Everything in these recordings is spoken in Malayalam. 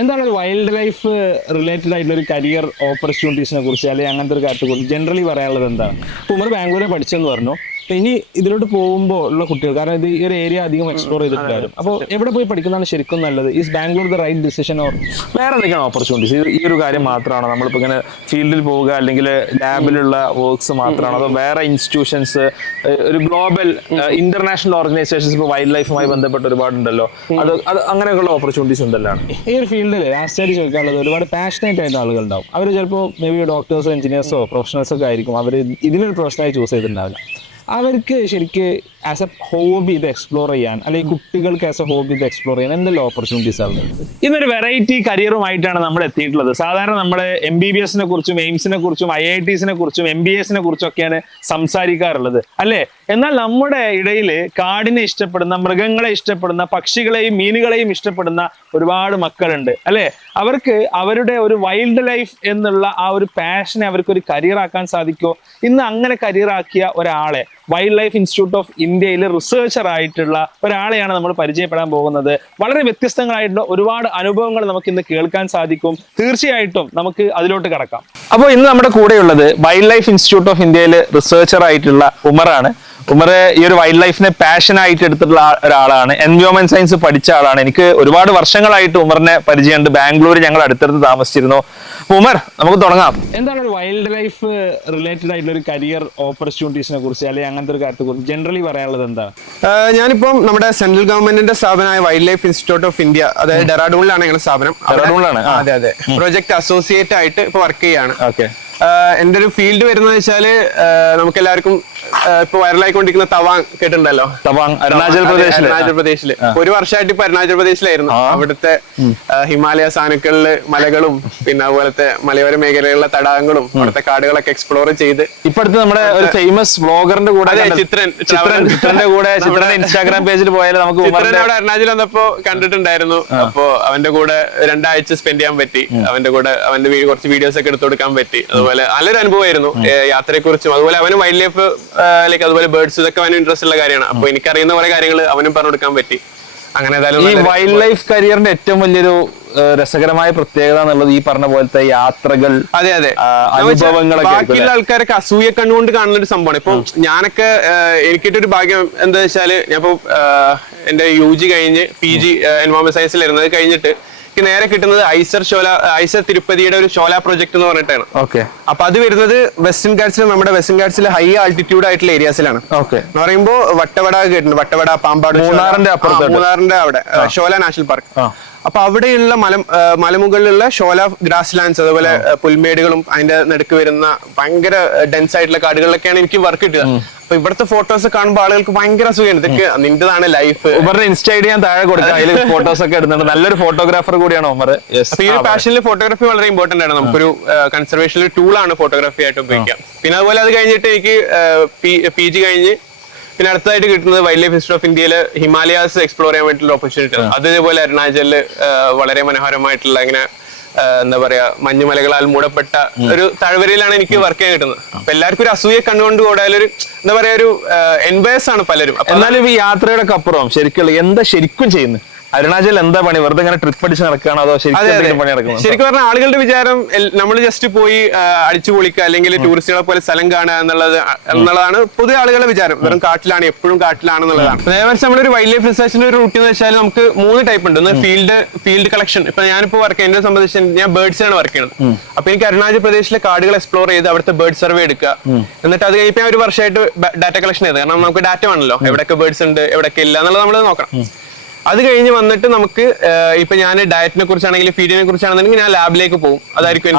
എന്താണ് ഒരു വൈൽഡ് ലൈഫ് റിലേറ്റഡ് ആയിട്ടുള്ള ഒരു കരിയർ ഓപ്പർച്യൂണിറ്റീസിനെ കുറിച്ച് അല്ലെങ്കിൽ അങ്ങനത്തെ ഒരു കാര്യത്തെ കുറിച്ച് ജനറലി പറയാനുള്ളത് എന്താണ്? ഇപ്പോൾ ഉമർ ബാംഗ്ലൂരിൽ പഠിച്ചെന്ന് പറഞ്ഞു. അപ്പൊ ഇനി ഇതിലോട്ട് പോകുമ്പോൾ ഉള്ള കുട്ടികൾ, കാരണം ഇത് ഈ ഒരു ഏരിയ അധികം എക്സ്പ്ലോർ ചെയ്തിട്ടുണ്ടായിരുന്നു, അപ്പോൾ എവിടെ പോയി പഠിക്കുന്നതാണ് ശരിക്കും നല്ലത്? Is Bangalore the right decision or വേറെ എന്തൊക്കെയാണ് ഓപ്പർച്യൂണിറ്റീസ്? ഈ ഒരു കാര്യം മാത്രമാണോ നമ്മളിപ്പോൾ ഇങ്ങനെ ഫീൽഡിൽ പോവുക, അല്ലെങ്കിൽ ലാബിലുള്ള വർക്ക്സ് മാത്രമാണോ, അതോ വേറെ ഇൻസ്റ്റിറ്റ്യൂഷൻസ്, ഒരു ഗ്ലോബൽ ഇന്റർനാഷണൽ ഓർഗനൈസേഷൻസ് ഇപ്പോൾ വൈൽഡ് ലൈഫുമായി ബന്ധപ്പെട്ട് ഒരുപാടുണ്ടല്ലോ, അത് അങ്ങനെയൊക്കെയുള്ള ഓപ്പർച്യൂണിറ്റീസ് എന്തെല്ലാം? ഈ ഒരു ഫീൽഡിൽ ലാസ്റ്റായിട്ട് ചോദിക്കാനുള്ളത്, ഒരുപാട് പാഷനേറ്റ് ആയിട്ട് ആളുകളുണ്ടാവും. അവർ ചിലപ്പോൾ മേ ബി ഡോക്ടേഴ്സോ എഞ്ചിനീയേഴ്സോ പ്രൊഫഷണൽസോ ഒക്കെ ആയിരിക്കും. അവർ ഇതിനൊരു പ്രൊഫഷനായി ചൂസ് ചെയ്തിട്ടുണ്ടാവില്ല. അവർക്ക് ശരിക്ക് ആസ് എ ഹോബി ഇത് എക്സ്പ്ലോർ ചെയ്യാൻ, അല്ലെങ്കിൽ കുട്ടികൾക്ക് ആസ് എ ഹോബി ഇത് എക്സ്പ്ലോർ ചെയ്യാൻ എന്തെല്ലാം ഓപ്പർച്യൂണിറ്റീസ് ആണ്? ഇന്നൊരു വെറൈറ്റി കരിയറുമായിട്ടാണ് നമ്മൾ എത്തിയിട്ടുള്ളത്. സാധാരണ നമ്മൾ MBBS-നെ കുറിച്ചും എയിംസിനെ കുറിച്ചും IITs-നെ കുറിച്ചും MBAs-നെ കുറിച്ചൊക്കെയാണ് സംസാരിക്കാറുള്ളത്, അല്ലേ? എന്നാൽ നമ്മുടെ ഇടയിൽ കാടിനെ ഇഷ്ടപ്പെടുന്ന, മൃഗങ്ങളെ ഇഷ്ടപ്പെടുന്ന, പക്ഷികളെയും മീനുകളെയും ഇഷ്ടപ്പെടുന്ന ഒരുപാട് മക്കളുണ്ട്, അല്ലേ? അവർക്ക് അവരുടെ ഒരു വൈൽഡ് ലൈഫ് എന്നുള്ള ആ ഒരു പാഷനെ അവർക്കൊരു കരിയർ ആക്കാൻ സാധിക്കുമോ? ഇന്ന് അങ്ങനെ കരിയർ ആക്കിയ ഒരാളെ, വൈൽഡ് ലൈഫ് ഇൻസ്റ്റിറ്റ്യൂട്ട് ഓഫ് ഇന്ത്യയിൽ റിസർച്ചർ ആയിട്ടുള്ള ഒരാളെയാണ് നമ്മൾ പരിചയപ്പെടാൻ പോകുന്നത്. വളരെ വ്യത്യസ്തങ്ങളായിട്ടുള്ള ഒരുപാട് അനുഭവങ്ങൾ നമുക്ക് ഇന്ന് കേൾക്കാൻ സാധിക്കും. തീർച്ചയായിട്ടും നമുക്ക് അതിലോട്ട് കടക്കാം. അപ്പോൾ ഇന്ന് നമ്മുടെ കൂടെയുള്ളത് വൈൽഡ് ലൈഫ് ഇൻസ്റ്റിറ്റ്യൂട്ട് ഓഫ് ഇന്ത്യയിൽ റിസർച്ചർ ആയിട്ടുള്ള ഉമറാണ്. ഉമർ ഈ ഒരു വൈൽഡ് ലൈഫിനെ പാഷനായിട്ട് എടുത്തിട്ടുള്ള ഒരാളാണ്. എൻവയോൺമെന്റ് സയൻസ് പഠിച്ച ആളാണ്. എനിക്ക് ഒരുപാട് വർഷങ്ങളായിട്ട് ഉമറിനെ പരിചയമുണ്ട്. ബാംഗ്ലൂർ ഞങ്ങൾ അടുത്തടുത്ത് താമസിച്ചിരുന്നു. ഉമർ, നമുക്ക് തുടങ്ങാം. എന്താണ് ഒരു വൈൽഡ് ലൈഫ് റിലേറ്റഡ് ആയിട്ടുള്ള ഒരു കരിയർ ഓപ്പർച്യൂണിറ്റീസിനെ കുറിച്ച്, അല്ലെങ്കിൽ അങ്ങനത്തെ ഒരു കാര്യത്തെ കുറിച്ച് ജനറലി പറയാനുള്ളത് എന്താണ്? ഞാനിപ്പം നമ്മുടെ സെൻട്രൽ ഗവൺമെന്റിന്റെ സ്ഥാപനമായ wild life institute of India, അതായത് ഡെറാഡൂണിലാണ് ഞങ്ങളുടെ സ്ഥാപനം. ഡെറാഡൂണിലാണ്? അതെ. പ്രൊജക്ട് അസോസിയേറ്റ് ആയിട്ട് ഇപ്പൊ വർക്ക് ചെയ്യാണ്. ഓക്കെ. എന്റെ ഒരു ഫീൽഡ് വരുന്നത് വെച്ചാല് നമുക്ക് എല്ലാവർക്കും ഇപ്പൊ വൈറലായിക്കൊണ്ടിരിക്കുന്ന തവാങ് കേട്ടിട്ടുണ്ടല്ലോ? തവാങ് അരുണാചൽ പ്രദേശില് ഒരു വർഷമായിട്ട് ഇപ്പൊ അരുണാചൽ പ്രദേശിലായിരുന്നു. അവിടുത്തെ ഹിമാലയ സാനുക്കളില് മലകളും പിന്നെ അതുപോലത്തെ മലയോര മേഖലകളിലെ തടാകങ്ങളും അവിടുത്തെ കാടുകളൊക്കെ എക്സ്പ്ലോർ ചെയ്ത് ഇപ്പൊ അടുത്ത് നമ്മുടെ ഒരു ഫേമസ് ബ്ലോഗറിന്റെ കൂടെ ചിത്രന്റെ കൂടെ ഇൻസ്റ്റാഗ്രാം പേജിൽ പോയാൽ നമുക്ക് അവിടെ അരുണാചൽ വന്നപ്പോ കണ്ടിട്ടുണ്ടായിരുന്നു. അപ്പൊ അവന്റെ കൂടെ 2 ആഴ്ച സ്പെൻഡ് ചെയ്യാൻ പറ്റി. അവന്റെ കൂടെ അവന്റെ കുറച്ച് വീഡിയോസ് ഒക്കെ എടുത്തു കൊടുക്കാൻ പറ്റി. അതുപോലെ നല്ലൊരു അനുഭവമായിരുന്നു യാത്രയെ കുറിച്ചും. അതുപോലെ അവന് വൈൽഡ് ലൈഫ് ലൈക്ക് അതുപോലെ ബേർഡ്സ് ഇതൊക്കെ അവന് ഇൻട്രസ്റ്റ് ഉള്ള കാര്യമാണ്. അപ്പൊ എനിക്കറിയുന്ന കുറെ കാര്യങ്ങൾ അവനും പറഞ്ഞു കൊടുക്കാൻ പറ്റി. അങ്ങനെ ഈ വൈൽഡ് ലൈഫ് കരിയറിന്റെ ഏറ്റവും വലിയൊരു രസകരമായ പ്രത്യേകത എന്നുള്ളത് ഈ പറഞ്ഞ പോലത്തെ യാത്രകൾ, അതെ അനുഭവങ്ങളൊക്കെ ബാക്കിയുള്ള ആൾക്കാരൊക്കെ അസൂയ കണ്ണുകൊണ്ട് കാണുന്ന ഒരു സംഭവമാണ്. ഇപ്പൊ ഞാനൊക്കെ എനിക്കിട്ടൊരു ഭാഗ്യം എന്താ വെച്ചാല്, ഞാനിപ്പോ എന്റെ UG കഴിഞ്ഞ് PG എൻവയോൺമെന്റ് സയൻസിലായിരുന്നു. അത് കഴിഞ്ഞിട്ട് നേരെ കിട്ടുന്നത് ഐസർ തിരുപ്പതിയുടെ ഒരു ഷോല പ്രൊജക്ട് എന്ന് പറഞ്ഞിട്ടാണ്. ഓക്കെ. അപ്പൊ അത് വരുന്നത് വെസ്റ്റേൺ ഗാറ്റ്സിൽ, നമ്മുടെ വെസ്റ്റേൺ ഗാറ്റ്സിലെ ഹൈ ആൾട്ടിറ്റ്യൂഡ് ആയിട്ടുള്ള ഏരിയാസിലാണ്. ഓക്കെ. എന്ന് പറയുമ്പോൾ വട്ടവട കേട്ടിട്ടുണ്ട്, വട്ടവട, പാമ്പാട്, മൂന്നാറിന്റെ അവിടെ ഷോല നാഷണൽ പാർക്ക്. അപ്പൊ അവിടെയുള്ള മലമുകളിലുള്ള ഷോല ഗ്രാസ് ലാൻഡ്സ്, അതുപോലെ പുൽമേടുകളും അതിന്റെ നടുക്ക് വരുന്ന ഭയങ്കര ഡെൻസ് ആയിട്ടുള്ള കാടുകളിലൊക്കെയാണ് എനിക്ക് വർക്ക് കിട്ടുക. അപ്പൊ ഇവിടുത്തെ ഫോട്ടോസ് കാണുമ്പോൾ ആളുകൾക്ക് ഭയങ്കര അസുഖമാണ്, ഇതൊക്കെ നിന്റേതാണ് ലൈഫ്. ഉമറിന്റെ ഇൻസ്റ്റ ഐഡി ഞാൻ താഴെ കൊടുക്കാം, അതിൽ ഫോട്ടോസ് ഒക്കെ ഇടുന്നുണ്ട്. നല്ലൊരു ഫോട്ടോഗ്രാഫർ കൂടിയാണ് ഉമർ. അപ്പൊ ഈ ഒരു പാഷനിൽ ഫോട്ടോഗ്രാഫി വളരെ ഇമ്പോർട്ടന്റ് ആണ്. നമുക്കൊരു കൺസർവേഷൻ ടൂൾ ആണ് ഫോട്ടോഗ്രാഫി ആയിട്ട് ഉപയോഗിക്കാം. പിന്നെ അതുപോലെ അത് കഴിഞ്ഞിട്ട് എനിക്ക് PG കഴിഞ്ഞ് പിന്നെ അടുത്തതായിട്ട് കിട്ടുന്നത് വൈൽഡ് ലൈഫ് ഇൻസ്റ്റിറ്റ്യൂട്ട് ഓഫ് ഇന്ത്യയിൽ ഹിമാലയാസ് എക്സ്പ്ലോർ ചെയ്യാൻ വേണ്ടിയിട്ടുള്ള ഓപ്പർച്യൂണിറ്റി ആണ്. അതേപോലെ അരുണാചലില് വളരെ മനോഹരമായിട്ടുള്ള ഇങ്ങനെ എന്താ പറയാ മഞ്ഞുമലകളാൽ മൂടപ്പെട്ട ഒരു താഴ്വരയിലാണ് എനിക്ക് വർക്ക് ചെയ്യാൻ കിട്ടുന്നത്. അപ്പൊ എല്ലാവർക്കും ഒരു അസൂയ കണ്ടുകൊണ്ട് കൂടായാലൊരു എന്താ പറയാ ഒരു എൻവയസ് ആണ് പലരും. എന്നാലും ഈ യാത്രയുടെ അപ്പുറം ശരിക്കും എന്താ ശരിക്കും ചെയ്യുന്നത്? അരുണാചൽ എന്താ പണി? വെറുതെ ഇങ്ങനെ ട്രിപ്പ് അടിച്ച് നടക്കുകയാണോ, അതോ ശരിക്കും പണി നടക്കുന്നത്? ശരിക്കും പറഞ്ഞാൽ ആളുകളുടെ വിചാരം നമ്മൾ ജസ്റ്റ് പോയി അടിച്ചു പൊളിക്കുക അല്ലെങ്കിൽ ടൂറിസ്റ്റുകളെ പോലെ സ്ഥലം കാണുക എന്നുള്ളതാണ് പൊതുവെ ആളുകളുടെ വിചാരം. വെറും കാട്ടിലാണ്, എപ്പോഴും കാട്ടിലാണെന്നുള്ളതാണ്. നേരത്തെ നമ്മളൊരു വൈൽഡ് ലൈഫ് റിസർച്ചിന്റെ ഒരു റൂട്ട് എന്ന് വെച്ചാൽ നമുക്ക് 3 ടൈപ്പ് ഉണ്ട്. ഒന്ന് ഫീൽഡ് കളക്ഷൻ. ഇപ്പൊ ഞാനിപ്പോ വർക്ക് ചെയ്യുന്നത് സംബന്ധിച്ച് ഞാൻ ബേർഡ്സിനാണ് വർക്ക് ചെയ്യുന്നത്. അപ്പൊ എനിക്ക് അരുണാചൽ പ്രദേശിലെ കാടുകൾ എക്സ്പ്ലോർ ചെയ്ത് അവിടുത്തെ ബേർഡ് സർവേ എടുക്കുക. എന്നിട്ട് അത് കഴിഞ്ഞാൽ ഒരു വർഷമായിട്ട് ഡാറ്റ കളക്ഷൻ ചെയ്ത്, കാരണം നമുക്ക് ഡാറ്റ വേണമല്ലോ, എവിടെയൊക്കെ ബേർഡ്സ് ഉണ്ട് എവിടെയൊക്കെ ഇല്ല എന്നുള്ളത് നമ്മൾ നോക്കണം. അത് കഴിഞ്ഞ് വന്നിട്ട് നമുക്ക് ഇപ്പൊ ഞാൻ ഡയറ്റിനെ കുറിച്ചാണെങ്കിൽ ഫീഡിനെ കുറിച്ചാണെന്നുണ്ടെങ്കിൽ ഞാൻ ലാബിലേക്ക് പോകും. അതായിരിക്കും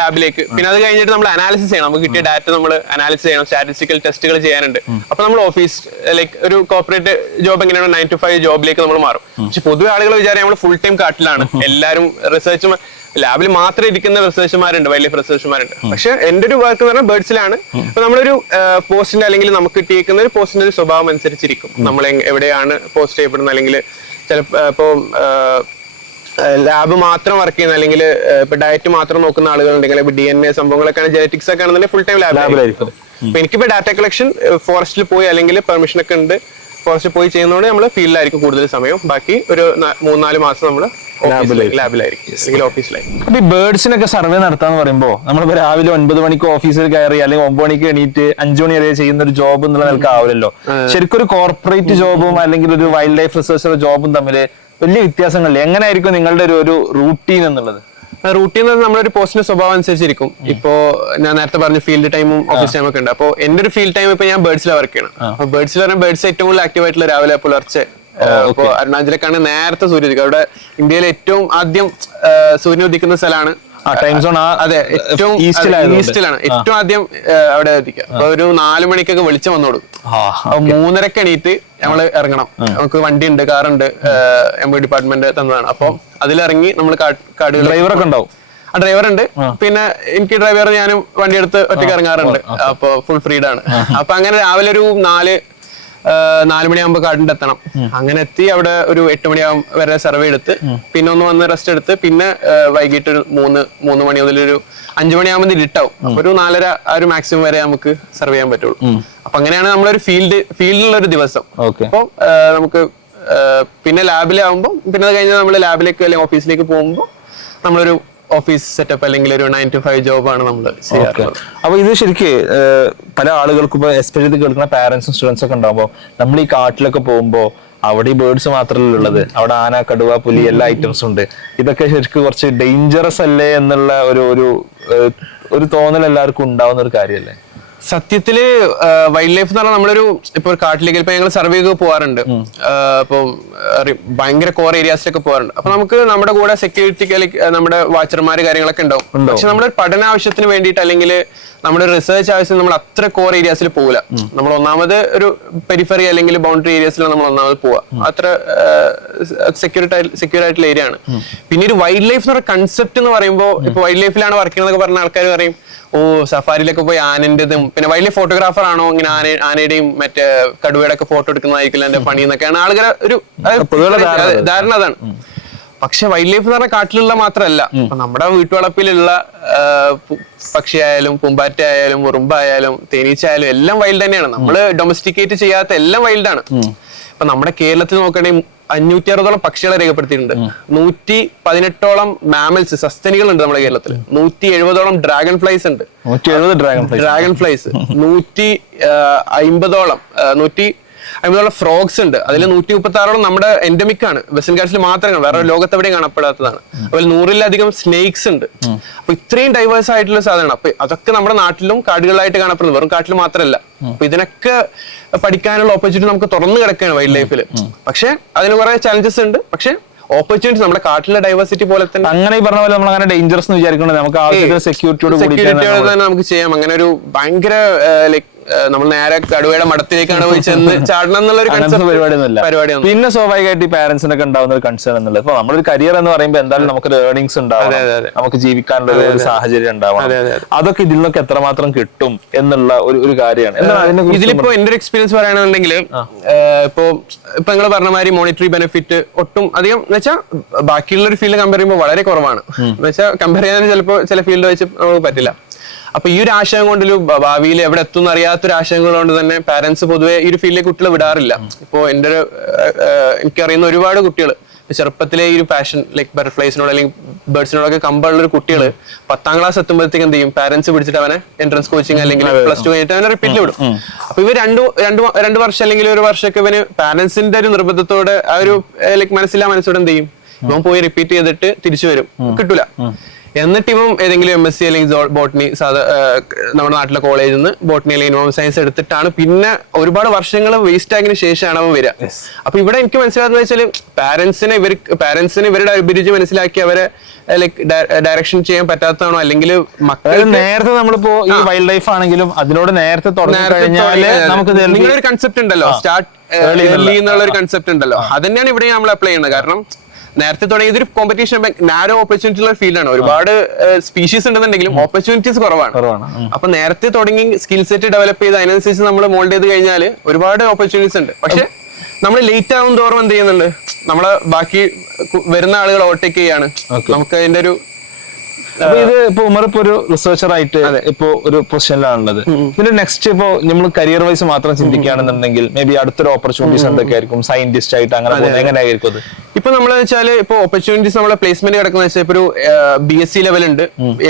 ലാബിലേക്ക്. പിന്നെ അത് കഴിഞ്ഞിട്ട് നമ്മൾ അനാലിസിസ് ചെയ്യണം. നമുക്ക് കിട്ടിയ ഡാറ്റ നമ്മൾ അനാലിസിസ് ചെയ്യണം, സ്റ്റാറ്റിസ്റ്റിക്കൽ ടെസ്റ്റുകൾ ചെയ്യാനുണ്ട്. അപ്പൊ നമ്മൾ ഓഫീസ് ലൈക്ക് ഒരു കോർപ്പറേറ്റ് ജോബ് എങ്ങനെയാണ് 9 to 5 ജോബിലേക്ക് നമ്മൾ മാറും. പക്ഷെ പൊതുവെ ആളുകൾ വിചാരം നമ്മൾ ഫുൾ ടൈം കാട്ടിലാണ്. എല്ലാവരും റിസർച്ച് ലാബിൽ മാത്രം ഇരിക്കുന്ന റിസർച്ചുമാരുണ്ട്, വൈൽഡ് ലൈഫ് റിസർച്ചുമാരുണ്ട്. പക്ഷെ എന്റെ ഒരു വർക്ക് എന്ന് പറഞ്ഞാൽ ബേർഡ്സിലാണ്. അപ്പൊ നമ്മളൊരു പോസ്റ്റിന്റെ അല്ലെങ്കിൽ നമുക്ക് കിട്ടിയിരിക്കുന്ന ഒരു പോസ്റ്റിന്റെ ഒരു സ്വഭാവം അനുസരിച്ചിരിക്കും നമ്മൾ എവിടെയാണ് പോസ്റ്റ് ചെയ്യപ്പെടുന്നത്. അല്ലെങ്കിൽ ചിലപ്പോ ഇപ്പോ ലാബ് മാത്രം വർക്ക് ചെയ്യുന്ന അല്ലെങ്കിൽ ഇപ്പൊ ഡയറ്റ് മാത്രം നോക്കുന്ന ആളുകളുണ്ടെങ്കിൽ ഇപ്പൊ DNA സംഭവങ്ങളൊക്കെയാണ്, ജെനറ്റിക്സ് ഒക്കെ ആണെന്നുണ്ടെങ്കിൽ ഫുൾ ടൈം ലാബിലായിരിക്കും. അപ്പൊ എനിക്കിപ്പോ ഡാറ്റ കളക്ഷൻ ഫോറസ്റ്റിൽ പോയി അല്ലെങ്കിൽ പെർമിഷൻ ഒക്കെ ഉണ്ട്, ഫോറസ്റ്റ് പോയി ചെയ്യുന്നതുകൊണ്ട് നമ്മൾ ഫീൽഡിലായിരിക്കും കൂടുതൽ സമയം. ബാക്കി ഒരു 3-4 മാസം നമ്മൾ ലാബിലായിരിക്കും അല്ലെങ്കിൽ ഓഫീസിലായിരിക്കും. അപ്പൊ ഈ ബേർഡ്സിനൊക്കെ സർവേ നടത്താന്ന് പറയുമ്പോൾ നമ്മളിപ്പോ രാവിലെ 9 മണിക്ക് ഓഫീസിൽ കയറി അല്ലെങ്കിൽ 9 മണിക്ക് എണീറ്റ് 5 മണി വരെ ചെയ്യുന്ന ഒരു ജോബ് എന്നുള്ള നിലക്ക് ആവില്ലല്ലോ. ശരിക്കും ഒരു കോർപ്പറേറ്റ് ജോബും അല്ലെങ്കിൽ ഒരു വൈൽഡ് ലൈഫ് റിസർച്ചർ ജോബും തമ്മിൽ വലിയ വ്യത്യാസങ്ങളില്ല. എങ്ങനെയായിരിക്കും നിങ്ങളുടെ ഒരു റൂട്ടീൻ എന്നുള്ളത്? റൂട്ടീൻ നമ്മളൊരു പോസ്റ്റിന്റെ സ്വഭാവം അനുസരിച്ചിരിക്കും. ഇപ്പോ ഞാൻ നേരത്തെ പറഞ്ഞു ഫീൽഡ് ടൈമും ഓഫീസ് ടൈമും ഒക്കെ ഉണ്ട്. അപ്പോൾ എന്റെ ഒരു ഫീൽഡ് ടൈം ഇപ്പൊ ഞാൻ ബേർഡ്സിലെ വർക്ക് ചെയ്യണം. അപ്പൊ ബേർഡ്സിൽ പറഞ്ഞാൽ ബേർഡ്സ് ഏറ്റവും കൂടുതൽ ആക്റ്റീവ് ആയിട്ടുള്ള രാവിലെ പുലർച്ചെ. ഇപ്പൊ അരുണാചലക്കാണ് നേരത്തെ സൂര്യൻ ഉദിക്കുക. അവിടെ ഇന്ത്യയിലെ ഏറ്റവും ആദ്യം സൂര്യൻ ഉദിക്കുന്ന സ്ഥലമാണ്. അതെ, ഏറ്റവും ഈസ്റ്റിലാണ് ഏറ്റവും ആദ്യം അവിടെ എത്തിക്കുക. അപ്പൊ ഒരു 4 മണിക്കൊക്കെ വെളിച്ചം വന്നോടും. അപ്പൊ 3:30 എണീറ്റ് നമ്മള് ഇറങ്ങണം. നമുക്ക് വണ്ടി ഉണ്ട്, കാറുണ്ട്, MB ഡിപ്പാർട്ട്മെന്റ് തന്നതാണ്. അപ്പൊ അതിലിറങ്ങി നമ്മൾ കാടുകൾ. ഡ്രൈവറൊക്കെ ഉണ്ടാവും? ആ ഡ്രൈവർ ഉണ്ട്. പിന്നെ എനിക്ക് ഡ്രൈവർ ഞാനും വണ്ടി എടുത്ത് ഒറ്റയ്ക്ക് ഇറങ്ങാറുണ്ട്. അപ്പൊ ഫുൾ ഫ്രീഡാണ്. അപ്പൊ അങ്ങനെ രാവിലെ ഒരു 4 മണിയാകുമ്പോ കാടിന്റെ എത്തണം. അങ്ങനെ എത്തി അവിടെ ഒരു 8 മണിയാകും വരെ സർവേ എടുത്ത് പിന്നെ ഒന്ന് വന്ന് റെസ്റ്റ് എടുത്ത് പിന്നെ വൈകിട്ട് ഒരു 3 മണി മുതൽ ഒരു 5 മണിയാകുമ്പോൾ ഇരുട്ടാവും. അപ്പൊ ഒരു 4:30 ആ ഒരു മാക്സിമം വരെ നമുക്ക് സർവേ ചെയ്യാൻ പറ്റുള്ളൂ. അപ്പൊ അങ്ങനെയാണ് നമ്മളൊരു ഫീൽഡിലുള്ള ഒരു ദിവസം. അപ്പൊ നമുക്ക് പിന്നെ ലാബിലാവുമ്പോൾ പിന്നെ അത് കഴിഞ്ഞാൽ നമ്മൾ ലാബിലേക്ക് അല്ലെങ്കിൽ ഓഫീസിലേക്ക് പോകുമ്പോൾ നമ്മളൊരു ഓഫീസ് സെറ്റപ്പ് അല്ലെങ്കിൽ ഒരു 9 to 5 ജോബാണ് നമ്മൾ ചെയ്യാറുള്ളത്. അപ്പൊ ഇത് ശരിക്ക് പല ആളുകൾക്കും ഇപ്പൊ എസ്പെഷ്യലി കേൾക്കുന്ന പാരന്റ്സും സ്റ്റുഡൻസ് ഒക്കെ ഉണ്ടാകുമ്പോൾ നമ്മൾ ഈ കാട്ടിലൊക്കെ പോകുമ്പോൾ അവിടെ ഈ ബേർഡ്സ് മാത്രമല്ല ഉള്ളത്, അവിടെ ആന, കടുവ, പുലി എല്ലാ ഐറ്റംസും ഉണ്ട്. ഇതൊക്കെ ശരിക്കും കുറച്ച് ഡേഞ്ചറസ് അല്ലേ എന്നുള്ള ഒരു തോന്നൽ എല്ലാവർക്കും ഉണ്ടാവുന്ന ഒരു കാര്യമല്ലേ? സത്യത്തില് വൈൽഡ് ലൈഫ് എന്ന് പറഞ്ഞാൽ നമ്മളൊരു ഇപ്പൊ ഒരു കാട്ടിലേക്ക് ഇപ്പൊ ഞങ്ങൾ സർവേ ഒക്കെ പോകാറുണ്ട്. ഇപ്പൊ ഭയങ്കര കോർ ഏരിയാസിലൊക്കെ പോകാറുണ്ട്. അപ്പൊ നമുക്ക് നമ്മുടെ കൂടെ സെക്യൂരിറ്റി നമ്മുടെ വാച്ചർമാര് കാര്യങ്ങളൊക്കെ ഉണ്ടാവും. പക്ഷെ നമ്മുടെ പഠന ആവശ്യത്തിന് വേണ്ടിയിട്ട് അല്ലെങ്കിൽ നമ്മുടെ റിസർച്ച് ആവശ്യത്തിന് നമ്മൾ അത്ര കോർ ഏരിയാസിൽ പോകില്ല. നമ്മൾ ഒന്നാമത് ഒരു പെരിഫറി അല്ലെങ്കിൽ ബൗണ്ടറി ഏരിയാസിലാണ് നമ്മൾ ഒന്നാമത് പോവുക. അത്ര സെക്യൂർ ആയിട്ടുള്ള ഏരിയ ആണ്. പിന്നെ ഒരു വൈൽഡ് ലൈഫ് എന്ന് പറയുന്ന കൺസെപ്റ്റ് എന്ന് പറയുമ്പോൾ ഇപ്പൊ വൈൽഡ് ലൈഫിലാണ് വർക്ക് ചെയ്യുന്നതൊക്കെ പറഞ്ഞ ആൾക്കാർ പറയും സഫാരിയിലൊക്കെ പോയി ആനന്റെതും പിന്നെ വൈൽഡ് ലൈഫ് ഫോട്ടോഗ്രാഫർ ആണോ ഇങ്ങനെ ആനയുടെയും മറ്റേ കടുവയുടെ ഒക്കെ ഫോട്ടോ എടുക്കുന്നതായിരിക്കില്ല എന്റെ പണി എന്നൊക്കെയാണ് ആളുകളെ ഒരു ധാരണ അതാണ്. പക്ഷെ വൈൽഡ് ലൈഫ് എന്ന് പറഞ്ഞാൽ കാട്ടിലുള്ള മാത്രമല്ല, നമ്മുടെ വീട്ടുവളപ്പിലുള്ള പക്ഷിയായാലും പൂമ്പാറ്റ ആയാലും ഉറുമ്പായാലും തേനീച്ച ആയാലും എല്ലാം വൈൽഡ് തന്നെയാണ്. നമ്മള് ഡൊമസ്റ്റിക്കേറ്റ് ചെയ്യാത്ത എല്ലാം വൈൽഡാണ്. ഇപ്പൊ നമ്മുടെ കേരളത്തിൽ നോക്കുകയാണെങ്കിൽ 560ഓളം പക്ഷികളെ രേഖപ്പെടുത്തിയിട്ടുണ്ട്. 118ഓളം മാമൽസ് സസ്തനികൾ ഉണ്ട് നമ്മുടെ കേരളത്തിൽ. 170ഓളം ഡ്രാഗൺ ഫ്ലൈസ് ഉണ്ട്. ഡ്രാഗൺ ഫ്ലൈസ് 150ഓളം ഫ്രോഗ്സ് ഉണ്ട്. അതിൽ 136ഓളം നമ്മുടെ എൻഡമിക് ആണ്, വെസ്റ്റേൺ ഗാറ്റ്സിൽ മാത്രം, വേറെ ലോകത്തെവിടെയും കാണപ്പെടാത്തതാണ്. അതുപോലെ 100-ലധികം സ്നേക്സ് ഉണ്ട്. അപ്പൊ ഇത്രയും ഡൈവേഴ്സ് ആയിട്ടുള്ള സാധനമാണ്. അപ്പൊ അതൊക്കെ നമ്മുടെ നാട്ടിലും കാടുകളായിട്ട് കാണപ്പെടുന്നത്, വെറും കാട്ടിൽ മാത്രമല്ല. അപ്പൊ ഇതിനൊക്കെ പഠിക്കാനുള്ള ഓപ്പർച്യൂണിറ്റി നമുക്ക് തുറന്നു കിടക്കുകയാണ് വൈൽഡ് ലൈഫിൽ. പക്ഷെ അതിന് കുറെ ചലഞ്ചസ് ഉണ്ട്. പക്ഷെ ഓപ്പർച്യൂണിറ്റി നമ്മുടെ കാട്ടിലെ ഡൈവേഴ്സിറ്റി പോലെ തന്നെ അങ്ങനെ ഈ പറഞ്ഞ പോലെ നമ്മൾ അങ്ങനെ ഡേഞ്ചറസ് വിചാരിക്കുന്നത് നമുക്ക് സെക്യൂരിറ്റിയോട് തന്നെ നമുക്ക് ചെയ്യാം. അങ്ങനെ ഒരു ഭയങ്കര ലൈക് നമ്മൾ നേരെ കടുവയുടെ മടത്തിലേക്കാണ് പോയി ചെന്ന് ചാടണം എന്നുള്ള ഒരു പരിപാടിയാണ്. പിന്നെ സ്വാഭാവികമായിട്ട് ഈ പാരന്റ്സിനൊക്കെ ഉണ്ടാവുന്ന ഒരു കൺസേൺ എന്നുള്ളത് ഇപ്പൊ നമ്മളൊരു കരിയർ എന്ന് പറയുമ്പോൾ എന്തായാലും നമുക്ക് ഏർണിങ്സ് ഉണ്ടാവും, നമുക്ക് ജീവിക്കാനുള്ള ഒരു സാഹചര്യം ഉണ്ടാവും. അതൊക്കെ ഇതിൽ നിന്നൊക്കെ എത്രമാത്രം കിട്ടും എന്നുള്ള ഒരു കാര്യമാണ്. ഇതിലിപ്പോ എന്റെ ഒരു എക്സ്പീരിയൻസ് പറയുകയാണെന്നുണ്ടെങ്കിൽ ഇപ്പൊ നിങ്ങൾ പറഞ്ഞ മാതിരി മോണിറ്ററി ബെനിഫിറ്റ് ഒട്ടും അധികം എന്ന് വെച്ചാൽ ബാക്കിയുള്ള ഒരു ഫീൽഡ് കമ്പയർ ചെയ്യുമ്പോൾ വളരെ കുറവാണ്. എന്ന് വെച്ചാൽ കമ്പയർ ചെയ്യാൻ ചിലപ്പോൾ ചില ഫീൽഡ് വെച്ച് നമുക്ക് പറ്റില്ല. അപ്പൊ ഈ ഒരു ആശയം കൊണ്ടൊരു ഭാവിയിൽ എവിടെ എത്തുന്ന അറിയാത്തൊരു ആശയങ്ങൾ കൊണ്ട് തന്നെ പാരന്റ്സ് പൊതുവെ ഈ ഒരു ഫീൽഡിലെ കുട്ടികളെ വിടാറില്ല. ഇപ്പോ എൻ്റെ ഒരു എനിക്കറിയുന്ന ഒരുപാട് കുട്ടികൾ ചെറുപ്പത്തിലെ ഈ ഒരു പാഷൻ ലൈക്ക് ബട്ടർഫ്ലൈസിനോട് അല്ലെങ്കിൽ ബേർഡ്സിനോടൊക്കെ കമ്പുള്ള ഒരു കുട്ടികൾ 10ാം ക്ലാസ് എത്തുമ്പോഴത്തേക്ക് എന്ത് ചെയ്യും, പാരന്റ്സ് പിടിച്ചിട്ട് അവനെ എൻട്രൻസ് കോച്ചിങ് അല്ലെങ്കിൽ +2 കഴിഞ്ഞിട്ട് അവനെ റിപ്പീറ്റിൽ വിടും. അപ്പൊ ഇവർ രണ്ട് വർഷം അല്ലെങ്കിൽ ഒരു വർഷമൊക്കെ ഇവന് പാരന്റ്സിന്റെ ഒരു നിർബന്ധത്തോടെ ആ ഒരു ലൈക്ക് മനസ്സിലോടെ എന്ത് ചെയ്യും, ഇവൻ പോയി റിപ്പീറ്റ് ചെയ്തിട്ട് തിരിച്ചു വരും, കിട്ടൂല. എന്നിട്ട് ഇവൻ ഏതെങ്കിലും MSc അല്ലെങ്കിൽ ബോട്ടണി നമ്മുടെ നാട്ടിലെ കോളേജിൽ നിന്ന് ബോട്ടണി അല്ലെങ്കിൽ ഇൻവോൾവ് സയൻസ് എടുത്തിട്ടാണ് പിന്നെ ഒരുപാട് വർഷങ്ങൾ വേസ്റ്റ് ആയതിനു ശേഷമാണ് അവൻ വരിക. അപ്പൊ ഇവിടെ എനിക്ക് മനസ്സിലാക്കുന്നത് വെച്ചാൽ പാരന്റ്സിന് ഇവരുടെ അഭിരുചി മനസ്സിലാക്കി അവരെ ലൈക്ക് ഡയറക്ഷൻ ചെയ്യാൻ പറ്റാത്തതാണോ, അല്ലെങ്കിൽ മക്കൾ നേരത്തെ നമ്മളിപ്പോ ഈ വൈൽഡ് ലൈഫ് ആണെങ്കിലും അതിനോട് നേരത്തെ നിങ്ങളൊരു കൺസെപ്റ്റ് ഉണ്ടല്ലോ, സ്റ്റാർട്ട് ഏർലി എന്നുള്ള ഒരു കൺസെപ്റ്റ് ഉണ്ടല്ലോ, അത് തന്നെയാണ് ഇവിടെ നമ്മൾ അപ്ലൈ ചെയ്യുന്നത്. കാരണം നേരത്തെ തുടങ്ങി ഇതൊരു കോമ്പറ്റീഷൻ നാരോ ഓപ്പർച്യൂണിറ്റി ഉള്ള ഫീൽഡാണ്. ഒരുപാട് സ്പീഷീസ് ഉണ്ടെന്നുണ്ടെങ്കിലും ഓപ്പർച്യൂണിറ്റീസ് കുറവാണ്. അപ്പൊ നേരത്തെ തുടങ്ങി സ്കിൽ സെറ്റ് ഡെവലപ്പ് ചെയ്ത് അതിനനുസരിച്ച് നമ്മൾ മോൾഡ് ചെയ്ത് കഴിഞ്ഞാൽ ഒരുപാട് ഓപ്പർച്യൂണിറ്റീസ് ഉണ്ട്. പക്ഷെ നമ്മൾ ലേറ്റ് ആവും തോറും എന്ത് ചെയ്യുന്നുണ്ട്, നമ്മളെ ബാക്കി വരുന്ന ആളുകൾ ഓവർടേക്ക് ചെയ്യാണ്. നമുക്ക് അതിന്റെ ഒരു അപ്പൊ ഇത് ഇപ്പൊ ഉമർ ഇപ്പൊ ഒരു റിസർച്ചർ ആയിട്ട് ഇപ്പൊ ഒരു പൊസിഷനിലാണുള്ളത്. പിന്നെ നെക്സ്റ്റ് ഇപ്പൊ നമ്മൾ കരിയർ വൈസ് മാത്രം ചിന്തിക്കുകയാണെന്നുണ്ടെങ്കിൽ മേ ബി അടുത്തൊരു ഓപ്പർച്യൂണിറ്റീസ് എന്തൊക്കെയായിരിക്കും? സയന്റിസ്റ്റ് ആയിട്ട് അങ്ങനെ എങ്ങനെയായിരിക്കും അത്? ഇപ്പൊ നമ്മൾ വെച്ചാൽ ഇപ്പൊ ഓപ്പർച്യൂണിറ്റീസ് നമ്മളെ പ്ലേസ്മെന്റ് കിടക്കുന്ന വെച്ചാൽ ഇപ്പൊ ഒരു BSc ലെവൽ ഉണ്ട്,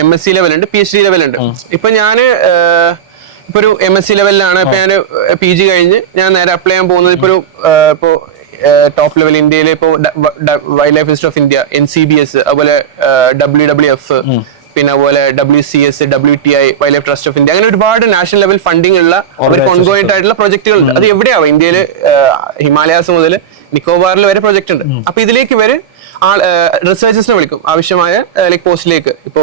MSc ലെവൽ ഉണ്ട്, PhD ലെവൽ ഉണ്ട്. ഇപ്പൊ ഞാന് ഇപ്പൊ ഒരു MSc ലെവലിലാണ്. ഇപ്പൊ ഞാൻ PG കഴിഞ്ഞ് ഞാൻ നേരെ അപ്ലൈ ചെയ്യാൻ പോകുന്നത് ഇപ്പൊ ഒരു ഇപ്പോ ടോപ്പ് ലെവൽ ഇന്ത്യയിലെ ഇപ്പോ wild life institute of India, NCBS, അതുപോലെ WWF, പിന്നെ അതുപോലെ WCS, WTI, wild life trust of India, അങ്ങനെ ഒരുപാട് നാഷണൽ ലെവൽ ഫണ്ടിങ് ഉള്ള അവർക്ക് ഓൺഗോയിങ് ആയിട്ടുള്ള പ്രൊജക്ടുകൾ ഉണ്ട്. അത് എവിടെയാവും ഇന്ത്യയിൽ, ഹിമാലയാസ് മുതൽ നിക്കോബാറിൽ വരെ പ്രൊജക്ട് ഉണ്ട്. അപ്പൊ ഇതിലേക്ക് ഇവര് റിസർച്ചേഴ്സിനെ വിളിക്കും ആവശ്യമായ ലൈക് പോസ്റ്റിലേക്ക്. ഇപ്പോ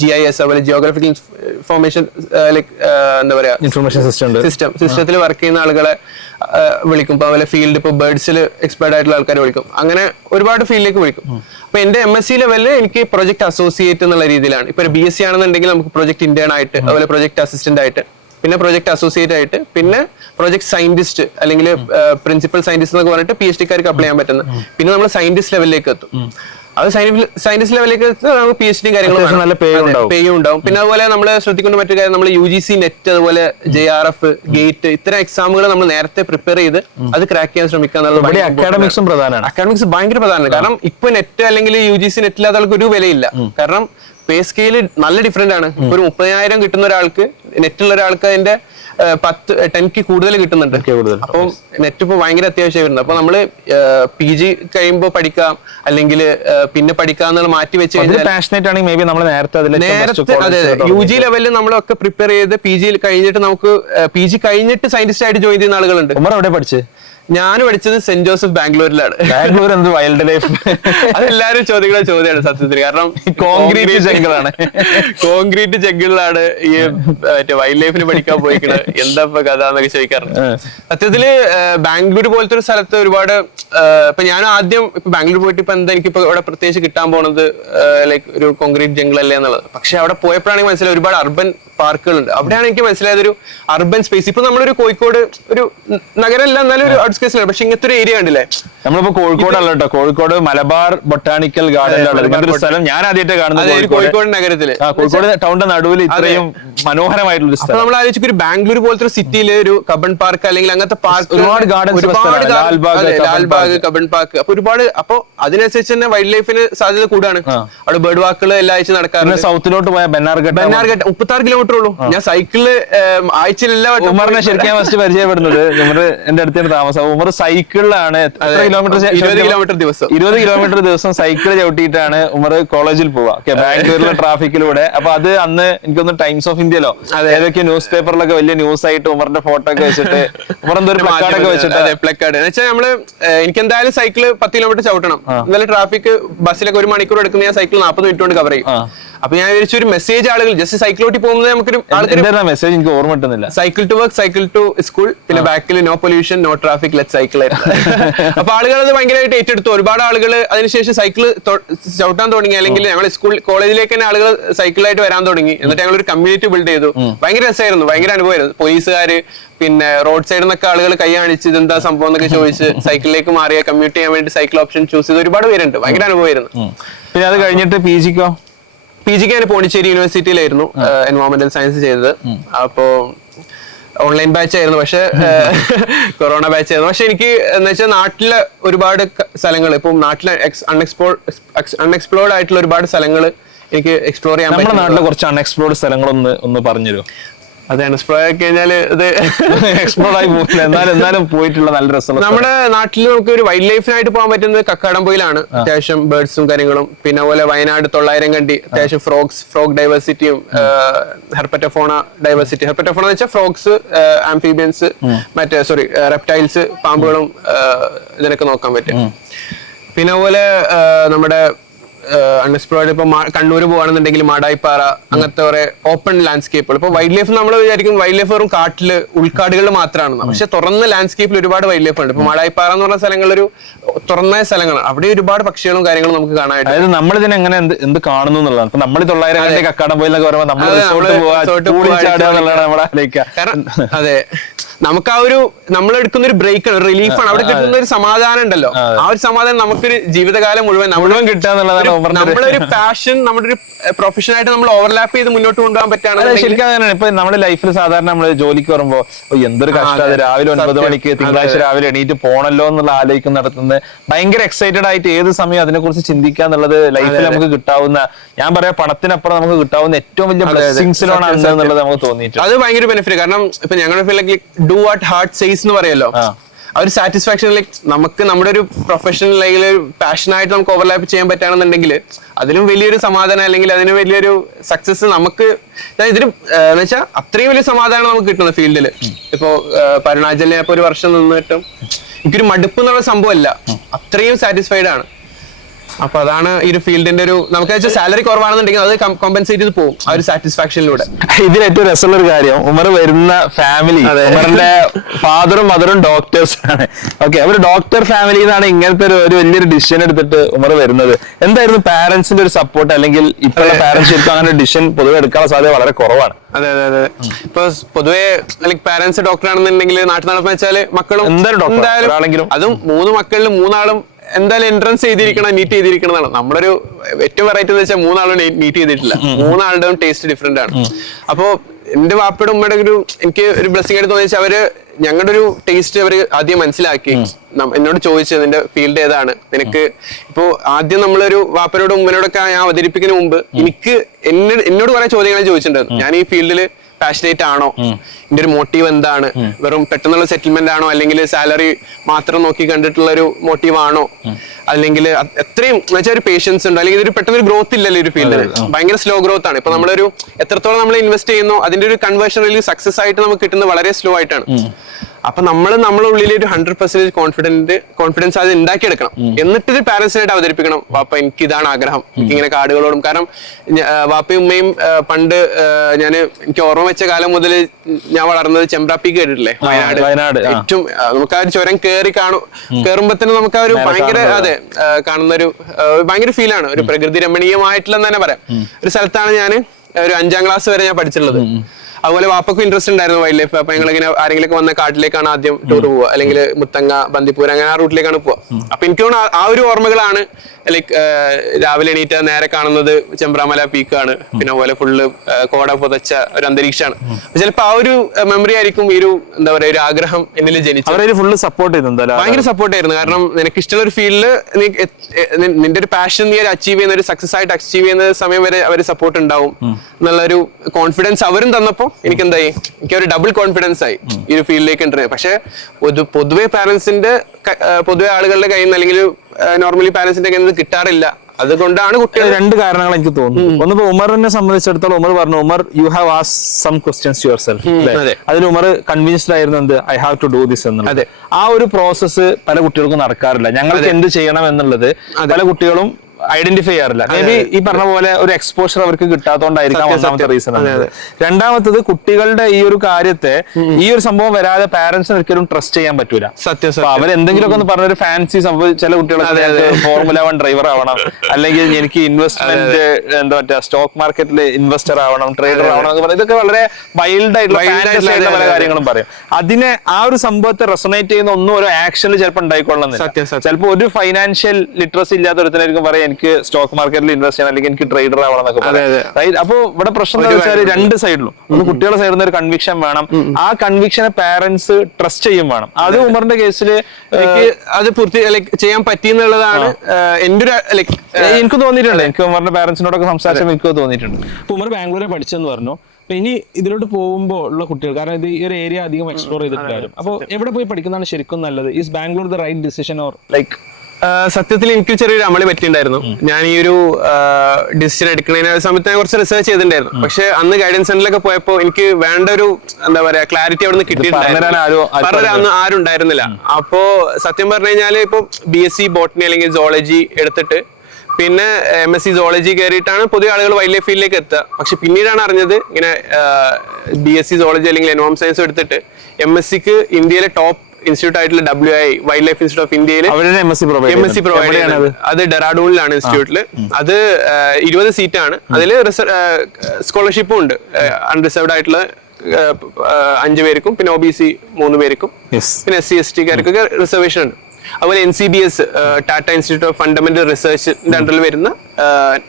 GIS, അതുപോലെ ജിയോഗ്രഫിക്കൽ ഇൻഫോർമേഷൻ ലൈക് എന്താ പറയാ ഇൻഫർമേഷൻ സിസ്റ്റത്തിൽ വർക്ക് ചെയ്യുന്ന ആളുകളെ വിളിക്കും. ഇപ്പൊ അതുപോലെ ഫീൽഡ് ഇപ്പൊ ബേർഡ്സിൽ എക്സ്പേർട്ട് ആയിട്ടുള്ള ആൾക്കാരെ വിളിക്കും. അങ്ങനെ ഒരുപാട് ഫീൽഡിലേക്ക് വിളിക്കും. അപ്പൊ എന്റെ MSc ലെവലിൽ എനിക്ക് പ്രൊജക്ട് അസോസിയേറ്റ് എന്നുള്ള രീതിയിലാണ്. ഇപ്പൊ ഒരു BSc ആണെന്നുണ്ടെങ്കിൽ നമുക്ക് പ്രൊജക്ട് ഇന്റേൺ ആയിട്ട്, അതുപോലെ പ്രൊജക്ട് അസിസ്റ്റന്റ് ആയിട്ട്, പിന്നെ പ്രൊജക്ട് അസോസിയേറ്റ് ആയിട്ട്, പിന്നെ പ്രൊജക്ട് സയന്റിസ്റ്റ് അല്ലെങ്കിൽ പ്രിൻസിപ്പൽ സയന്റിസ്റ്റ് എന്നൊക്കെ പറഞ്ഞിട്ട് PhD-കാർക്ക് അപ്ലൈ ചെയ്യാൻ പറ്റുന്നത്. പിന്നെ നമ്മൾ സയന്റിസ്റ്റ് ലെവലിലേക്ക് എത്തും. അത് സയന്റിസ്റ്റ് ലെവലിലേക്ക് നമുക്ക് PhD കാര്യങ്ങളും നല്ല പേയും ഉണ്ടാവും. പിന്നെ അതുപോലെ നമ്മൾ ശ്രദ്ധിക്കേണ്ട മറ്റൊരു കാര്യം, നമ്മൾ UGC നെറ്റ്, അതുപോലെ JRF, ഗേറ്റ്, ഇത്തരം എക്സാമുകൾ നമ്മൾ നേരത്തെ പ്രിപ്പയർ ചെയ്ത് അത് ക്രാക്ക് ചെയ്യാൻ ശ്രമിക്കുക എന്നുള്ളത് അക്കാഡമിക്സും പ്രധാനമാണ്. അക്കാഡമിക്സ് ഭയങ്കര പ്രധാനമാണ്. കാരണം ഇപ്പൊ നെറ്റ് അല്ലെങ്കിൽ UGC നെറ്റ് ഇല്ലാത്ത ആൾക്ക് ഒരു വിലയില്ല. കാരണം പേ സ്കെയില് നല്ല ഡിഫറെന്റ് ആണ്. ഇപ്പൊ ഒരു 30,000 കിട്ടുന്ന ഒരാൾക്ക് നെറ്റുള്ള ഒരാൾക്ക് അതിന്റെ 10K കൂടുതൽ കിട്ടുന്നുണ്ട്. അപ്പം നെറ്റ് ഇപ്പൊ ഭയങ്കര അത്യാവശ്യം വരുന്നത്. അപ്പൊ നമ്മള് PG കഴിയുമ്പോ പഠിക്കാം, അല്ലെങ്കിൽ പിന്നെ പഠിക്കാന്നുള്ള മാറ്റി വെച്ച് കഴിഞ്ഞാൽ നേരത്തെ UG ലെവലിൽ നമ്മളൊക്കെ പ്രിപ്പയർ ചെയ്ത് PG കഴിഞ്ഞിട്ട് നമുക്ക് PG കഴിഞ്ഞിട്ട് സയന്റിസ്റ്റ് ആയിട്ട് ജോയിൻ ചെയ്യുന്ന ആളുകളുണ്ട്. എവിടെ പഠിച്ചത്? ഞാൻ പഠിച്ചത് സെന്റ് ജോസഫ് ബാംഗ്ലൂരിലാണ്. ബാംഗ്ലൂർ എന്ത് വൈൽഡ് ലൈഫ്! അതെല്ലാരും ചോദിക്കുന്ന ചോദ്യമാണ് സത്യത്തിൽ. കാരണം കോൺക്രീറ്റ് ജംഗിളാണ്, കോൺക്രീറ്റ് ജംഗിളിലാണ് ഈ മറ്റേ വൈൽഡ് ലൈഫിന് പഠിക്കാൻ പോയിക്കണത്. എന്താ ഇപ്പൊ കഥ എന്നൊക്കെ ചോദിക്കാറുണ്ട്. സത്യത്തില് ബാംഗ്ലൂർ പോലത്തെ ഒരു സ്ഥലത്ത് ഒരുപാട് ഇപ്പൊ ഞാൻ ആദ്യം ഇപ്പൊ ബാംഗ്ലൂർ പോയിട്ട് ഇപ്പൊ എന്താ എനിക്കിപ്പോ ഇവിടെ പ്രത്യേകിച്ച് കിട്ടാൻ പോണത് ലൈക്ക് ഒരു കോൺക്രീറ്റ് ജംഗിൾ അല്ലേ എന്നുള്ളത്. പക്ഷെ അവിടെ പോയപ്പോഴാണെങ്കിൽ മനസ്സിലായി ഒരുപാട് അർബൻ പാർക്കുകളുണ്ട്. അവിടെയാണ് എനിക്ക് മനസ്സിലായത് ഒരു അർബൻ സ്പേസ്. ഇപ്പൊ നമ്മളൊരു കോഴിക്കോട് ഒരു നഗരമല്ല, എന്നാലും ഒരു ഔട്ട്സ്കേഴ്സിലാണ്. പക്ഷെ ഇങ്ങനത്തെ ഒരു ഏരിയ കണ്ടില്ലേ? നമ്മളിപ്പോ കോഴിക്കോടല്ല കേട്ടോ, കോഴിക്കോട് മലബാർ ബൊട്ടാണിക്കൽ ഗാർഡനിലാണ് സ്ഥലം ഞാൻ ആദ്യമായിട്ട് കാണുന്നത്. കോഴിക്കോട് നഗരത്തില്, കോഴിക്കോട് ടൗണിന്റെ നടുവിൽ ഇത്രയും മനോഹരമായിട്ടുള്ള സ്ഥലം. നമ്മൾ ആലോചിക്കും ഒരു ബാംഗ്ലൂർ പോലത്തെ ഒരു സിറ്റിയില് ഒരു കബൺ പാർക്ക് അല്ലെങ്കിൽ അങ്ങനത്തെ പാർക്ക്, ഒരുപാട് ഗാർഡൻസ്, ലാൽബാഗ്, കബൺ പാർക്ക്, അപ്പൊ ഒരുപാട്. അപ്പൊ അതിനനുസരിച്ച് തന്നെ വൈൽഡ് ലൈഫിന് സാധ്യത കൂടാണ്. അവിടെ ബേർഡ് വാക്കുകൾ എല്ലാ ആഴ്ച നടക്കാറുണ്ട്. സൗത്തിലോട്ട് പോയ ബെന്നാർഘട്ട് 36 കിലോമീറ്റർ ഉള്ളൂ. ഞാൻ സൈക്കിളില് ആഴ്ചയിൽ എല്ലാ ഉമറിനെ ശരിക്കും ഫസ്റ്റ് പരിചയപ്പെടുന്നത് ഉമർ എന്റെ അടുത്താണ് താമസം. ഉമർ സൈക്കിളിലാണ് 20 കിലോമീറ്റർ ദിവസം സൈക്കിൾ ചവിട്ടിയിട്ടാണ് ഉമർ കോളേജിൽ പോവുക ബാംഗ്ലൂരിലെ ട്രാഫിക്കിലൂടെ. അപ്പൊ അത് അന്ന് എനിക്കൊന്ന് ടൈംസ് ഓഫ് ഇന്ത്യയിലോ ഏതൊക്കെ ന്യൂസ് പേപ്പറിലൊക്കെ വലിയ ന്യൂസ് ആയിട്ട് ഉമറിന്റെ ഫോട്ടോ ഒക്കെ വെച്ചിട്ട് ഉമർ എന്തോ ഒരു പ്ലക്കാർഡൊക്കെ വെച്ചിട്ട് പ്ലക്കാർഡ് എന്ന് വെച്ചാൽ നമ്മള് എനിക്ക് എന്തായാലും സൈക്കിള് 10 കിലോമീറ്റർ ചവിട്ടണം. എന്നാലും ട്രാഫിക് ബസ്സിലൊക്കെ 1 മണിക്കൂർ എടുക്കുന്ന ഞാൻ സൈക്കിൾ 40 മിനിറ്റ് കൊണ്ട് കവർ ചെയ്യും. അപ്പൊ ഞാൻ വിചാരിച്ചു ഒരു മെസ്സേജ് ആളുകൾ ജസ്റ്റ് സൈക്കിളോട്ടി പോകുന്നത് നമുക്കൊരു മെസ്സേജ് എനിക്ക് ഓർമ്മ കിട്ടുന്നില്ല. Cycle to work, cycle to school, പിന്നെ ബാക്കിൽ no pollution, no traffic, let cycle ആയിരുന്നു. അപ്പൊ ആളുകൾ അത് ഭയങ്കരമായിട്ട് ഏറ്റെടുത്തു. ഒരുപാട് ആളുകൾ അതിനുശേഷം സൈക്കിൾ ചവിട്ടാൻ തുടങ്ങി. അല്ലെങ്കിൽ ഞങ്ങൾ സ്കൂൾ കോളേജിലേക്ക് തന്നെ ആളുകൾ സൈക്കിളായിട്ട് വരാൻ തുടങ്ങി. എന്നിട്ട് ഞങ്ങൾ ഒരു കമ്മ്യൂണിറ്റി ബിൽഡ് ചെയ്തു. ഭയങ്കര രസമായിരുന്നു, ഭയങ്കര അനുഭവമായിരുന്നു. പോലീസുകാര് പിന്നെ റോഡ് സൈഡിൽ നിന്നൊക്കെ ആളുകൾ കൈ കാണിച്ച് ഇതെന്താ സംഭവം എന്നൊക്കെ ചോദിച്ച് സൈക്കിളിലേക്ക് മാറിയ കമ്മ്യൂട്ട് ചെയ്യാൻ വേണ്ടി സൈക്കിൾ ഓപ്ഷൻ ചൂസ് ചെയ്ത് ഒരുപാട് പേരുണ്ട്. ഭയങ്കര അനുഭവമായിരുന്നു. പിന്നെ അത് കഴിഞ്ഞിട്ട് PG ഞാൻ പോണ്ടിച്ചേരി യൂണിവേഴ്സിറ്റിയിലായിരുന്നു എൻവയോൺമെന്റൽ സയൻസ് ചെയ്തത്. അപ്പോ ഓൺലൈൻ ബാച്ച് ആയിരുന്നു, പക്ഷെ കൊറോണ ബാച്ച് ആയിരുന്നു. പക്ഷെ എനിക്ക് എന്ന് വെച്ചാൽ നാട്ടിലെ ഒരുപാട് സ്ഥലങ്ങൾ, ഇപ്പം നാട്ടിലെ അൺഎക്സ്പ്ലോർഡ് ആയിട്ടുള്ള ഒരുപാട് സ്ഥലങ്ങൾ എനിക്ക് എക്സ്പ്ലോർ ചെയ്യാൻ പറ്റും. നമ്മുടെ നാട്ടിലെ കുറച്ച് അൺഎക്സ്പ്ലോർഡ് സ്ഥലങ്ങളൊന്ന് പറഞ്ഞുതരും. അതെ, എക്സ്പ്ലോർ ആയി കഴിഞ്ഞാല് ഇത് എക്സ്പ്ലോർ ആയി പോയില്ല, എന്നാലും പോയിട്ടുള്ള നല്ല രസമുള്ള. നമ്മുടെ നാട്ടിൽ നമുക്ക് ഒരു വൈൽഡ് ലൈഫിനായിട്ട് പോകാൻ പറ്റുന്നത് കക്കാടംപൊയിലാണ്. അത്യാവശ്യം ബേർഡ്സും കാര്യങ്ങളും. പിന്നെ അതുപോലെ വയനാട് 900 കണ്ടി അത്യാവശ്യം ഫ്രോഗ് ഡൈവേഴ്സിറ്റിയും ഹെർപ്പറ്റോഫോണ ഡൈവേഴ്സിറ്റി. ഹെർപ്പറ്റോഫോണ എന്ന് വെച്ചാൽ ഫ്രോഗ്സ്, ആംഫീബിയൻസ്, റെപ്റ്റൈൽസ്, പാമ്പുകളും ഇതിനൊക്കെ നോക്കാൻ പറ്റും. പിന്നെ അതുപോലെ നമ്മുടെ അൺഎക്സ്പ്ലോർഡ് ഇപ്പൊ കണ്ണൂർ പോവാണെന്നുണ്ടെങ്കിൽ മാടായിപ്പാറ, അങ്ങനത്തെ കുറെ ഓപ്പൺ ലാൻഡ്സ്കേപ്പുകൾ. ഇപ്പൊ വൈൽഡ് ലൈഫ് നമ്മൾ വിചാരിക്കും വൈൽഡ് ലൈഫ് വെറും കാട്ടില് ഉൾക്കാടുകളിൽ മാത്രമാണ്. പക്ഷെ തുറന്ന ലാൻഡ്സ്കേപ്പിൽ ഒരുപാട് വൈൽഡ് ലൈഫ് ഉണ്ട്. ഇപ്പൊ മാടായിപ്പാറ എന്ന് പറഞ്ഞ സ്ഥലങ്ങളിൽ ഒരു തുറന്ന സ്ഥലങ്ങളാണ്. അവിടെ ഒരുപാട് പക്ഷികളും കാര്യങ്ങളും നമുക്ക് കാണാനായിട്ട്. അതായത് നമ്മൾ ഇതിനെ എങ്ങനെ എന്ത് കാണുന്നു എന്നുള്ളതാണ്. ഇപ്പൊ നമ്മൾ 900 കക്കാടംപൊയിലൊക്കെ പറയുമ്പോൾ അതെ, നമുക്ക് ആ ഒരു നമ്മൾ എടുക്കുന്ന ഒരു ബ്രേക്ക് ആണ്, റിലീഫാണ്. അവിടെ കിട്ടുന്ന ഒരു സമാധാനം ഉണ്ടല്ലോ. ആ ഒരു സമാധാനം നമുക്കൊരു ജീവിതകാലം മുഴുവൻ കിട്ടുക എന്നുള്ളതാണ് നമ്മളൊരു പാഷൻ നമ്മുടെ ഒരു പ്രൊഫഷൻ ആയിട്ട് നമ്മൾ ഓവർലാപ്പ് ചെയ്ത് മുന്നോട്ട് കൊണ്ടുപോകാൻ പറ്റുകയാണെങ്കിൽ ശരിക്കും അങ്ങനെയാണ്. ഇപ്പൊ നമ്മുടെ ലൈഫിൽ സാധാരണ നമ്മള് ജോലിക്ക് വരുമ്പോ എന്തൊരു കഷ്ടം, രാവിലെ 9 മണിക്ക് തിങ്കളാഴ്ച രാവിലെ എണീറ്റ് പോണല്ലോ എന്നുള്ള ആലോചിക്കുന്ന നടത്തുന്നത് ഭയങ്കര എക്സൈറ്റഡ് ആയിട്ട് ഏത് സമയം അതിനെ കുറിച്ച് ചിന്തിക്കുക എന്നുള്ളത് ലൈഫിൽ നമുക്ക് കിട്ടാവുന്ന, ഞാൻ പറയാം പണത്തിനപ്പുറം നമുക്ക് കിട്ടാവുന്ന ഏറ്റവും വലിയ ബ്ലെസ്സിങ്സിലാണ് എന്നുള്ളത് നമുക്ക് തോന്നിയിട്ടുണ്ട്. അത് ഭയങ്കര ബെനിഫിറ്റ്. കാരണം ഇപ്പൊ ഞങ്ങളുടെ ഫീൽഡിൽ ഡു വാട്ട് ഹാർട്ട് സേസ് എന്ന് പറയല്ലോ, ആ ഒരു സാറ്റിസ്ഫാക്ഷൻ ലൈക്ക് നമുക്ക് നമ്മുടെ ഒരു പ്രൊഫഷണൽ അല്ലെങ്കിൽ ഒരു പാഷനായിട്ട് നമുക്ക് ഓവർലാപ്പ് ചെയ്യാൻ പറ്റുകയാണെന്നുണ്ടെങ്കിൽ അതിലും വലിയൊരു സമാധാനം അല്ലെങ്കിൽ അതിന് വലിയൊരു സക്സസ് നമുക്ക് ഇതിന് എന്ന് വെച്ചാൽ അത്രയും വലിയ സമാധാനം നമുക്ക് കിട്ടുന്ന ഫീൽഡിൽ. ഇപ്പോ അരുണാചലിനെ ഇപ്പൊ ഒരു വർഷം നിന്നിട്ടും എനിക്കൊരു മടുപ്പ് എന്നുള്ള സംഭവമല്ല, അത്രയും സാറ്റിസ്ഫൈഡ് ആണ്. അപ്പൊ അതാണ് ഈ ഒരു ഫീൽഡിന്റെ ഒരു, നമുക്ക് സാലറി കുറവാണെന്നുണ്ടെങ്കിൽ അത് കോമ്പൻസേറ്റ് ചെയ്ത് പോകും ആ ഒരു സാറ്റിസ്ഫാക്ഷനിലൂടെ. ഇതിൽ ഏറ്റവും രസമുള്ള ഒരു കാര്യം, ഉമർ വരുന്ന ഫാമിലി, ഉമറിന്റെ ഫാദറും മദറും ഡോക്ടേഴ്സ് ആണ്. ഓക്കെ, അവർ ഡോക്ടർ ഫാമിലിയിൽ നിന്നാണ് ഇങ്ങനത്തെ ഒരു വലിയൊരു ഡിസിഷൻ എടുത്തിട്ട് ഉമർ വരുന്നത്. എന്തായിരുന്നു പാരന്റ്സിന്റെ ഒരു സപ്പോർട്ട്? അല്ലെങ്കിൽ ഇപ്പോഴുള്ള പാരന്റ്സ് ശരിക്കും അങ്ങനെ ഡിസിഷൻ പൊതുവെ എടുക്കാനുള്ള സാധ്യത വളരെ കുറവാണ്. അതെ അതെ അതെ. ഇപ്പൊ പൊതുവെ ലൈക് പാരന്റ്സ് ഡോക്ടർ ആണെന്നുണ്ടെങ്കിൽ നാട്ടു നടപ്പ് വെച്ചാല് മക്കളും എന്തായാലും അതും 3 മക്കളിൽ 3 എന്തായാലും എൻട്രൻസ് ചെയ്തിരിക്കണം, നീറ്റ് ചെയ്തിരിക്കണം എന്നാണ് നമ്മളൊരു ഏറ്റവും വെറൈറ്റി എന്ന് വെച്ചാൽ 3 ആളും നീറ്റ് ചെയ്തിട്ടില്ല. 3 ആളുടെയും ടേസ്റ്റ് ഡിഫറെന്റ് ആണ്. അപ്പോ എന്റെ വാപ്പയുടെ ഉമ്മയുടെ ഒരു എനിക്ക് ഒരു ബ്ലെസ്സിംഗ് ആയിട്ട് തോന്നിച്ചാൽ അവര് ഞങ്ങളുടെ ഒരു ടേസ്റ്റ് അവര് ആദ്യം മനസ്സിലാക്കി എന്നോട് ചോദിച്ചത് നിന്റെ ഫീൽഡ് ഏതാണ് നിനക്ക്. ഇപ്പോ ആദ്യം നമ്മളൊരു വാപ്പനോടും ഉമ്മനോടൊക്കെ ഞാൻ അവതരിപ്പിക്കുന്നതിന് മുമ്പ് എന്നോട് കുറെ ചോദ്യങ്ങൾ ചോദിച്ചിട്ടുണ്ടായിരുന്നു. ഞാൻ ഈ ഫീൽഡില് പാഷനേറ്റ് ആണോ, എന്റെ ഒരു മോട്ടീവ് എന്താണ്, വെറും പെട്ടെന്നുള്ള സെറ്റിൽമെന്റ് ആണോ, അല്ലെങ്കിൽ സാലറി മാത്രം നോക്കി കണ്ടിട്ടുള്ള ഒരു മോട്ടീവ് ആണോ, അല്ലെങ്കിൽ എത്രയും വെച്ചാൽ ഒരു പേഷ്യൻസ് ഉണ്ടോ, അല്ലെങ്കിൽ ഇതൊരു പെട്ടെന്ന് ഒരു ഗ്രോത്ത് ഇല്ലല്ലോ ഒരു ഫീൽഡിൽ, ഭയങ്കര സ്ലോ ഗ്രോത്ത് ആണ്. ഇപ്പൊ നമ്മളൊരു എത്രത്തോളം നമ്മൾ ഇൻവെസ്റ്റ് ചെയ്യുന്നോ അതിന്റെ ഒരു കൺവേർഷൻ അല്ലെങ്കിൽ സക്സസ് ആയിട്ട് നമുക്ക് കിട്ടുന്നത് വളരെ സ്ലോ ആയിട്ടാണ്. അപ്പൊ നമ്മുടെ ഉള്ളിൽ ഒരു 100% കോൺഫിഡൻസ് അത് ഉണ്ടാക്കിയെടുക്കണം. എന്നിട്ട് പാരന്റ്സിനായിട്ട് അവതരിപ്പിക്കണം, വാപ്പ എനിക്ക് ഇതാണ് ആഗ്രഹം, എനിക്ക് ഇങ്ങനെ കാർഡുകളോടും. കാരണം വാപ്പയും ഉമ്മയും പണ്ട് എനിക്ക് ഓർമ്മ വെച്ച കാലം മുതൽ ഞാൻ വളർന്നത് ചെമ്പ്രാപ്പി കേട്ടിട്ടില്ലേ, വയനാട്. ഏറ്റവും നമുക്ക് ആ ഒരു ചുരം കേറുമ്പോ തന്നെ നമുക്ക് ആ ഒരു ഭയങ്കര കാണുന്ന ഒരു ഭയങ്കര ഫീലാണ്, ഒരു പ്രകൃതി രമണീയമായിട്ടുള്ള തന്നെ പറയാം ഒരു സ്ഥലത്താണ് ഞാൻ ഒരു 5ാം ക്ലാസ് വരെ ഞാൻ പഠിച്ചിട്ടുള്ളത്. അതുപോലെ വാപ്പക്കും ഇൻട്രസ്റ്റ് ഉണ്ടായിരുന്നു വൈൽഡ് ലൈഫ്. അപ്പൊ ഞങ്ങളിങ്ങനെ ആരെങ്കിലും വന്ന കാട്ടിലേക്കാണ് ആദ്യം ടൂർ പോവുക, അല്ലെങ്കിൽ മുത്തങ്ങ, ബന്ദിപ്പൂർ, അങ്ങനെ ആ റൂട്ടിലേക്കാണ് പോവുക. അപ്പൊ എനിക്ക് തോന്നുന്നു ആ ഒരു ഓർമ്മകളാണ് ലൈക്ക് രാവിലെ എണീറ്റ് നേരെ കാണുന്നത് ചെമ്പ്രാമല പീക്കാണ്, പിന്നെ അതുപോലെ ഫുള്ള് കോട പുതച്ച ഒരു അന്തരീക്ഷമാണ്. ചിലപ്പോ ആ ഒരു മെമ്മറി ആയിരിക്കും ഈ ഒരു എന്താ പറയാ ഒരു ആഗ്രഹം എന്നിൽ ജനിച്ചത്. ഫുള്ള് സപ്പോർട്ട് ചെയ്യുന്നുണ്ട്, ഭയങ്കര സപ്പോർട്ട് ആയിരുന്നു. കാരണം നിനക്ക് ഇഷ്ടമുള്ള ഒരു ഫീൽഡിൽ നിന്റെ ഒരു പാഷൻ നീ അച്ചീവ് ചെയ്യുന്ന ഒരു സക്സസ് ആയിട്ട് അച്ചീവ് ചെയ്യുന്ന സമയം വരെ അവർ സപ്പോർട്ട് ഉണ്ടാവും എന്നുള്ളൊരു കോൺഫിഡൻസ് അവരും തന്നപ്പോ എനിക്ക് എന്തായി, എനിക്ക് ഒരു ഡബിൾ കോൺഫിഡൻസ് ആയി ഈ ഒരു ഫീൽഡിലേക്ക് എൻ്റർ ചെയ്യാൻ. പക്ഷെ പൊതുവെ പാരന്റ്സിന്റെ പൊതുവെ ആളുകളുടെ കയ്യിൽ നിന്ന് അല്ലെങ്കിൽ നോർമലി പാരന്റ്സിന്റെ കയ്യിൽ നിന്ന് കിട്ടാറില്ല. അതുകൊണ്ടാണ് കുട്ടികൾ 2 കാരണങ്ങൾ എനിക്ക് തോന്നുന്നു. ഒന്നിപ്പോ ഉമറിനെ സംബന്ധിച്ചിടത്തോളം ഉമർ പറഞ്ഞു, Umar you have asked some questions yourself. അതിൽ ഉമർ കൺവിൻസ്ഡ് ആയിരുന്നു എന്ത്, I have to do this എന്നുള്ളത്. ആ ഒരു പ്രോസസ്സ് പല കുട്ടികൾക്കും നടക്കാറില്ല. ഞങ്ങൾക്ക് എന്ത് ചെയ്യണം എന്നുള്ളത് പല കുട്ടികളും ഐഡന്റിഫൈ ചെയ്യാറില്ല. മേ ബി ഈ പറഞ്ഞ പോലെ ഒരു എക്സ്പോഷർ അവർക്ക് കിട്ടാത്തതുകൊണ്ടായിരിക്കാം ഒന്നാമത്തെ റീസൺ. രണ്ടാമത്തത്, കുട്ടികളുടെ ഈ ഒരു കാര്യത്തെ ഈ ഒരു സംഭവം വരാതെ പാരന്റ്സിന് ഒരിക്കലും ട്രസ്റ്റ് ചെയ്യാൻ പറ്റൂല. അവരെന്തെങ്കിലുമൊക്കെ ഒന്ന് പറഞ്ഞൊരു ഫാൻസി സംഭവം, ചില കുട്ടികളൊക്കെ Formula 1 ഡ്രൈവർ ആവണം, അല്ലെങ്കിൽ എനിക്ക് ഇൻവെസ്റ്റ്മെന്റ് എന്താ മറ്റേ സ്റ്റോക്ക് മാർക്കറ്റിൽ ഇൻവെസ്റ്റർ ആവണം, ട്രേഡർ ആവണം എന്നൊക്കെ പറയും. ഇതൊക്കെ വളരെ വൈൽഡ് ആയിട്ടുള്ള പല കാര്യങ്ങളും പറയും. അതിനെ ആ ഒരു സംഭവത്തെ റെസൊനേറ്റ് ചെയ്യുന്ന ഒന്നും ഒരു ആക്ഷനിൽ ചിലപ്പോൾ ഉണ്ടായിക്കൊള്ളുന്നില്ല. ചിലപ്പോൾ ഒരു ഫൈനാൻഷ്യൽ ലിറ്ററസി ഇല്ലാത്ത ഒരുത്തനായിരിക്കും പറയാം എനിക്ക് സ്റ്റോക്ക് മാർക്കറ്റിൽ ഇൻവെസ്റ്റ് ചെയ്യണം, അല്ലെങ്കിൽ എനിക്ക് ട്രേഡർ ആവണം എന്നൊക്കെ പറയാം. അപ്പൊ ഇവിടെ പ്രശ്നം എന്താ വെച്ചാൽ 2 സൈഡിലും, ഒന്ന് കുട്ടികളുടെ സൈഡിൽ നിന്ന് ഒരു കൺവിക്ഷൻ വേണം, ആ കൺവിക്ഷനെ പാരന്റ്സ് ട്രസ്റ്റ് ചെയ്യും വേണം. അത് ഉമറിന്റെ കേസിൽ എനിക്ക് അത് ചെയ്യാൻ പറ്റിയെന്നുള്ളതാണ് എന്റെ ഒരു എനിക്ക് തോന്നിയിട്ടുണ്ട്. എനിക്ക് ഉമറിന്റെ പാരന്റ്സിനോടൊക്കെ സംസാരിച്ചപ്പോൾ എനിക്ക് തോന്നിയിട്ടുണ്ട്. ഉമർ ബാംഗ്ലൂരിൽ പഠിച്ചെന്ന് പറഞ്ഞു. അപ്പൊ ഇനി ഇതിലോട്ട് പോകുമ്പോൾ ഉള്ള കുട്ടികൾ, കാരണം ഇത് ഈ ഒരു ഏരിയ അധികം എക്സ്പ്ലോർ ചെയ്തിട്ടുണ്ടായിരുന്നു, അപ്പോൾ എവിടെ പോയി പഠിക്കുന്നതാണ് ശരിക്കും നല്ലത്? Is Bangalore the right decision or like? സത്യത്തിൽ എനിക്ക് ചെറിയൊരു അമളി പറ്റിയിട്ടുണ്ടായിരുന്നു. ഞാൻ ഈ ഒരു ഡിസിഷൻ എടുക്കുന്നതിന് സമയത്ത് ഞാൻ കുറച്ച് റിസർച്ച് ചെയ്തിട്ടുണ്ടായിരുന്നു. പക്ഷെ അന്ന് ഗൈഡൻസ് സെന്ററിലൊക്കെ പോയപ്പോ എനിക്ക് വേണ്ട ഒരു എന്താ പറയാ ക്ലാരിറ്റി അവിടെ നിന്ന് കിട്ടിയിട്ടുണ്ടായിരുന്നു, ആരും ഉണ്ടായിരുന്നില്ല. അപ്പോ സത്യം പറഞ്ഞു കഴിഞ്ഞാല് ഇപ്പൊ BSc ബോട്ടണി അല്ലെങ്കിൽ zoology എടുത്തിട്ട് പിന്നെ MSc zoology കയറിയിട്ടാണ് പുതിയ ആളുകൾ വൈൽഡ് ലൈഫ് ഫീൽഡിലേക്ക് എത്തുക. പക്ഷെ പിന്നീടാണ് അറിഞ്ഞത് ഇങ്ങനെ BSc zoology അല്ലെങ്കിൽ എൻവോം സയൻസ് എടുത്തിട്ട് MScക്ക് ഇന്ത്യയിലെ ടോപ്പ് ഇൻസ്റ്റിറ്റ്യൂട്ട് ആയിട്ടുള്ള WI wild life institute of ഇന്ത്യയിൽ MSc പ്രൊവൈഡ് ചെയ്യുന്നത്. അത് ഡെറാഡൂണിലാണ് ഇൻസ്റ്റിറ്റ്യൂട്ടില്. അത് 20 സീറ്റാണ്. അതിൽ സ്കോളർഷിപ്പും ഉണ്ട്. അൺറിസർവ്ഡ് ആയിട്ടുള്ള 5 പേർക്കും, പിന്നെ OBC 3 പേർക്കും, പിന്നെ SC ST കാർക്കൊക്കെ റിസർവേഷൻ ഉണ്ട്. അതുപോലെ NCBS Tata institute of fundamental റിസർച്ചിന്റെ അണ്ടറിൽ വരുന്ന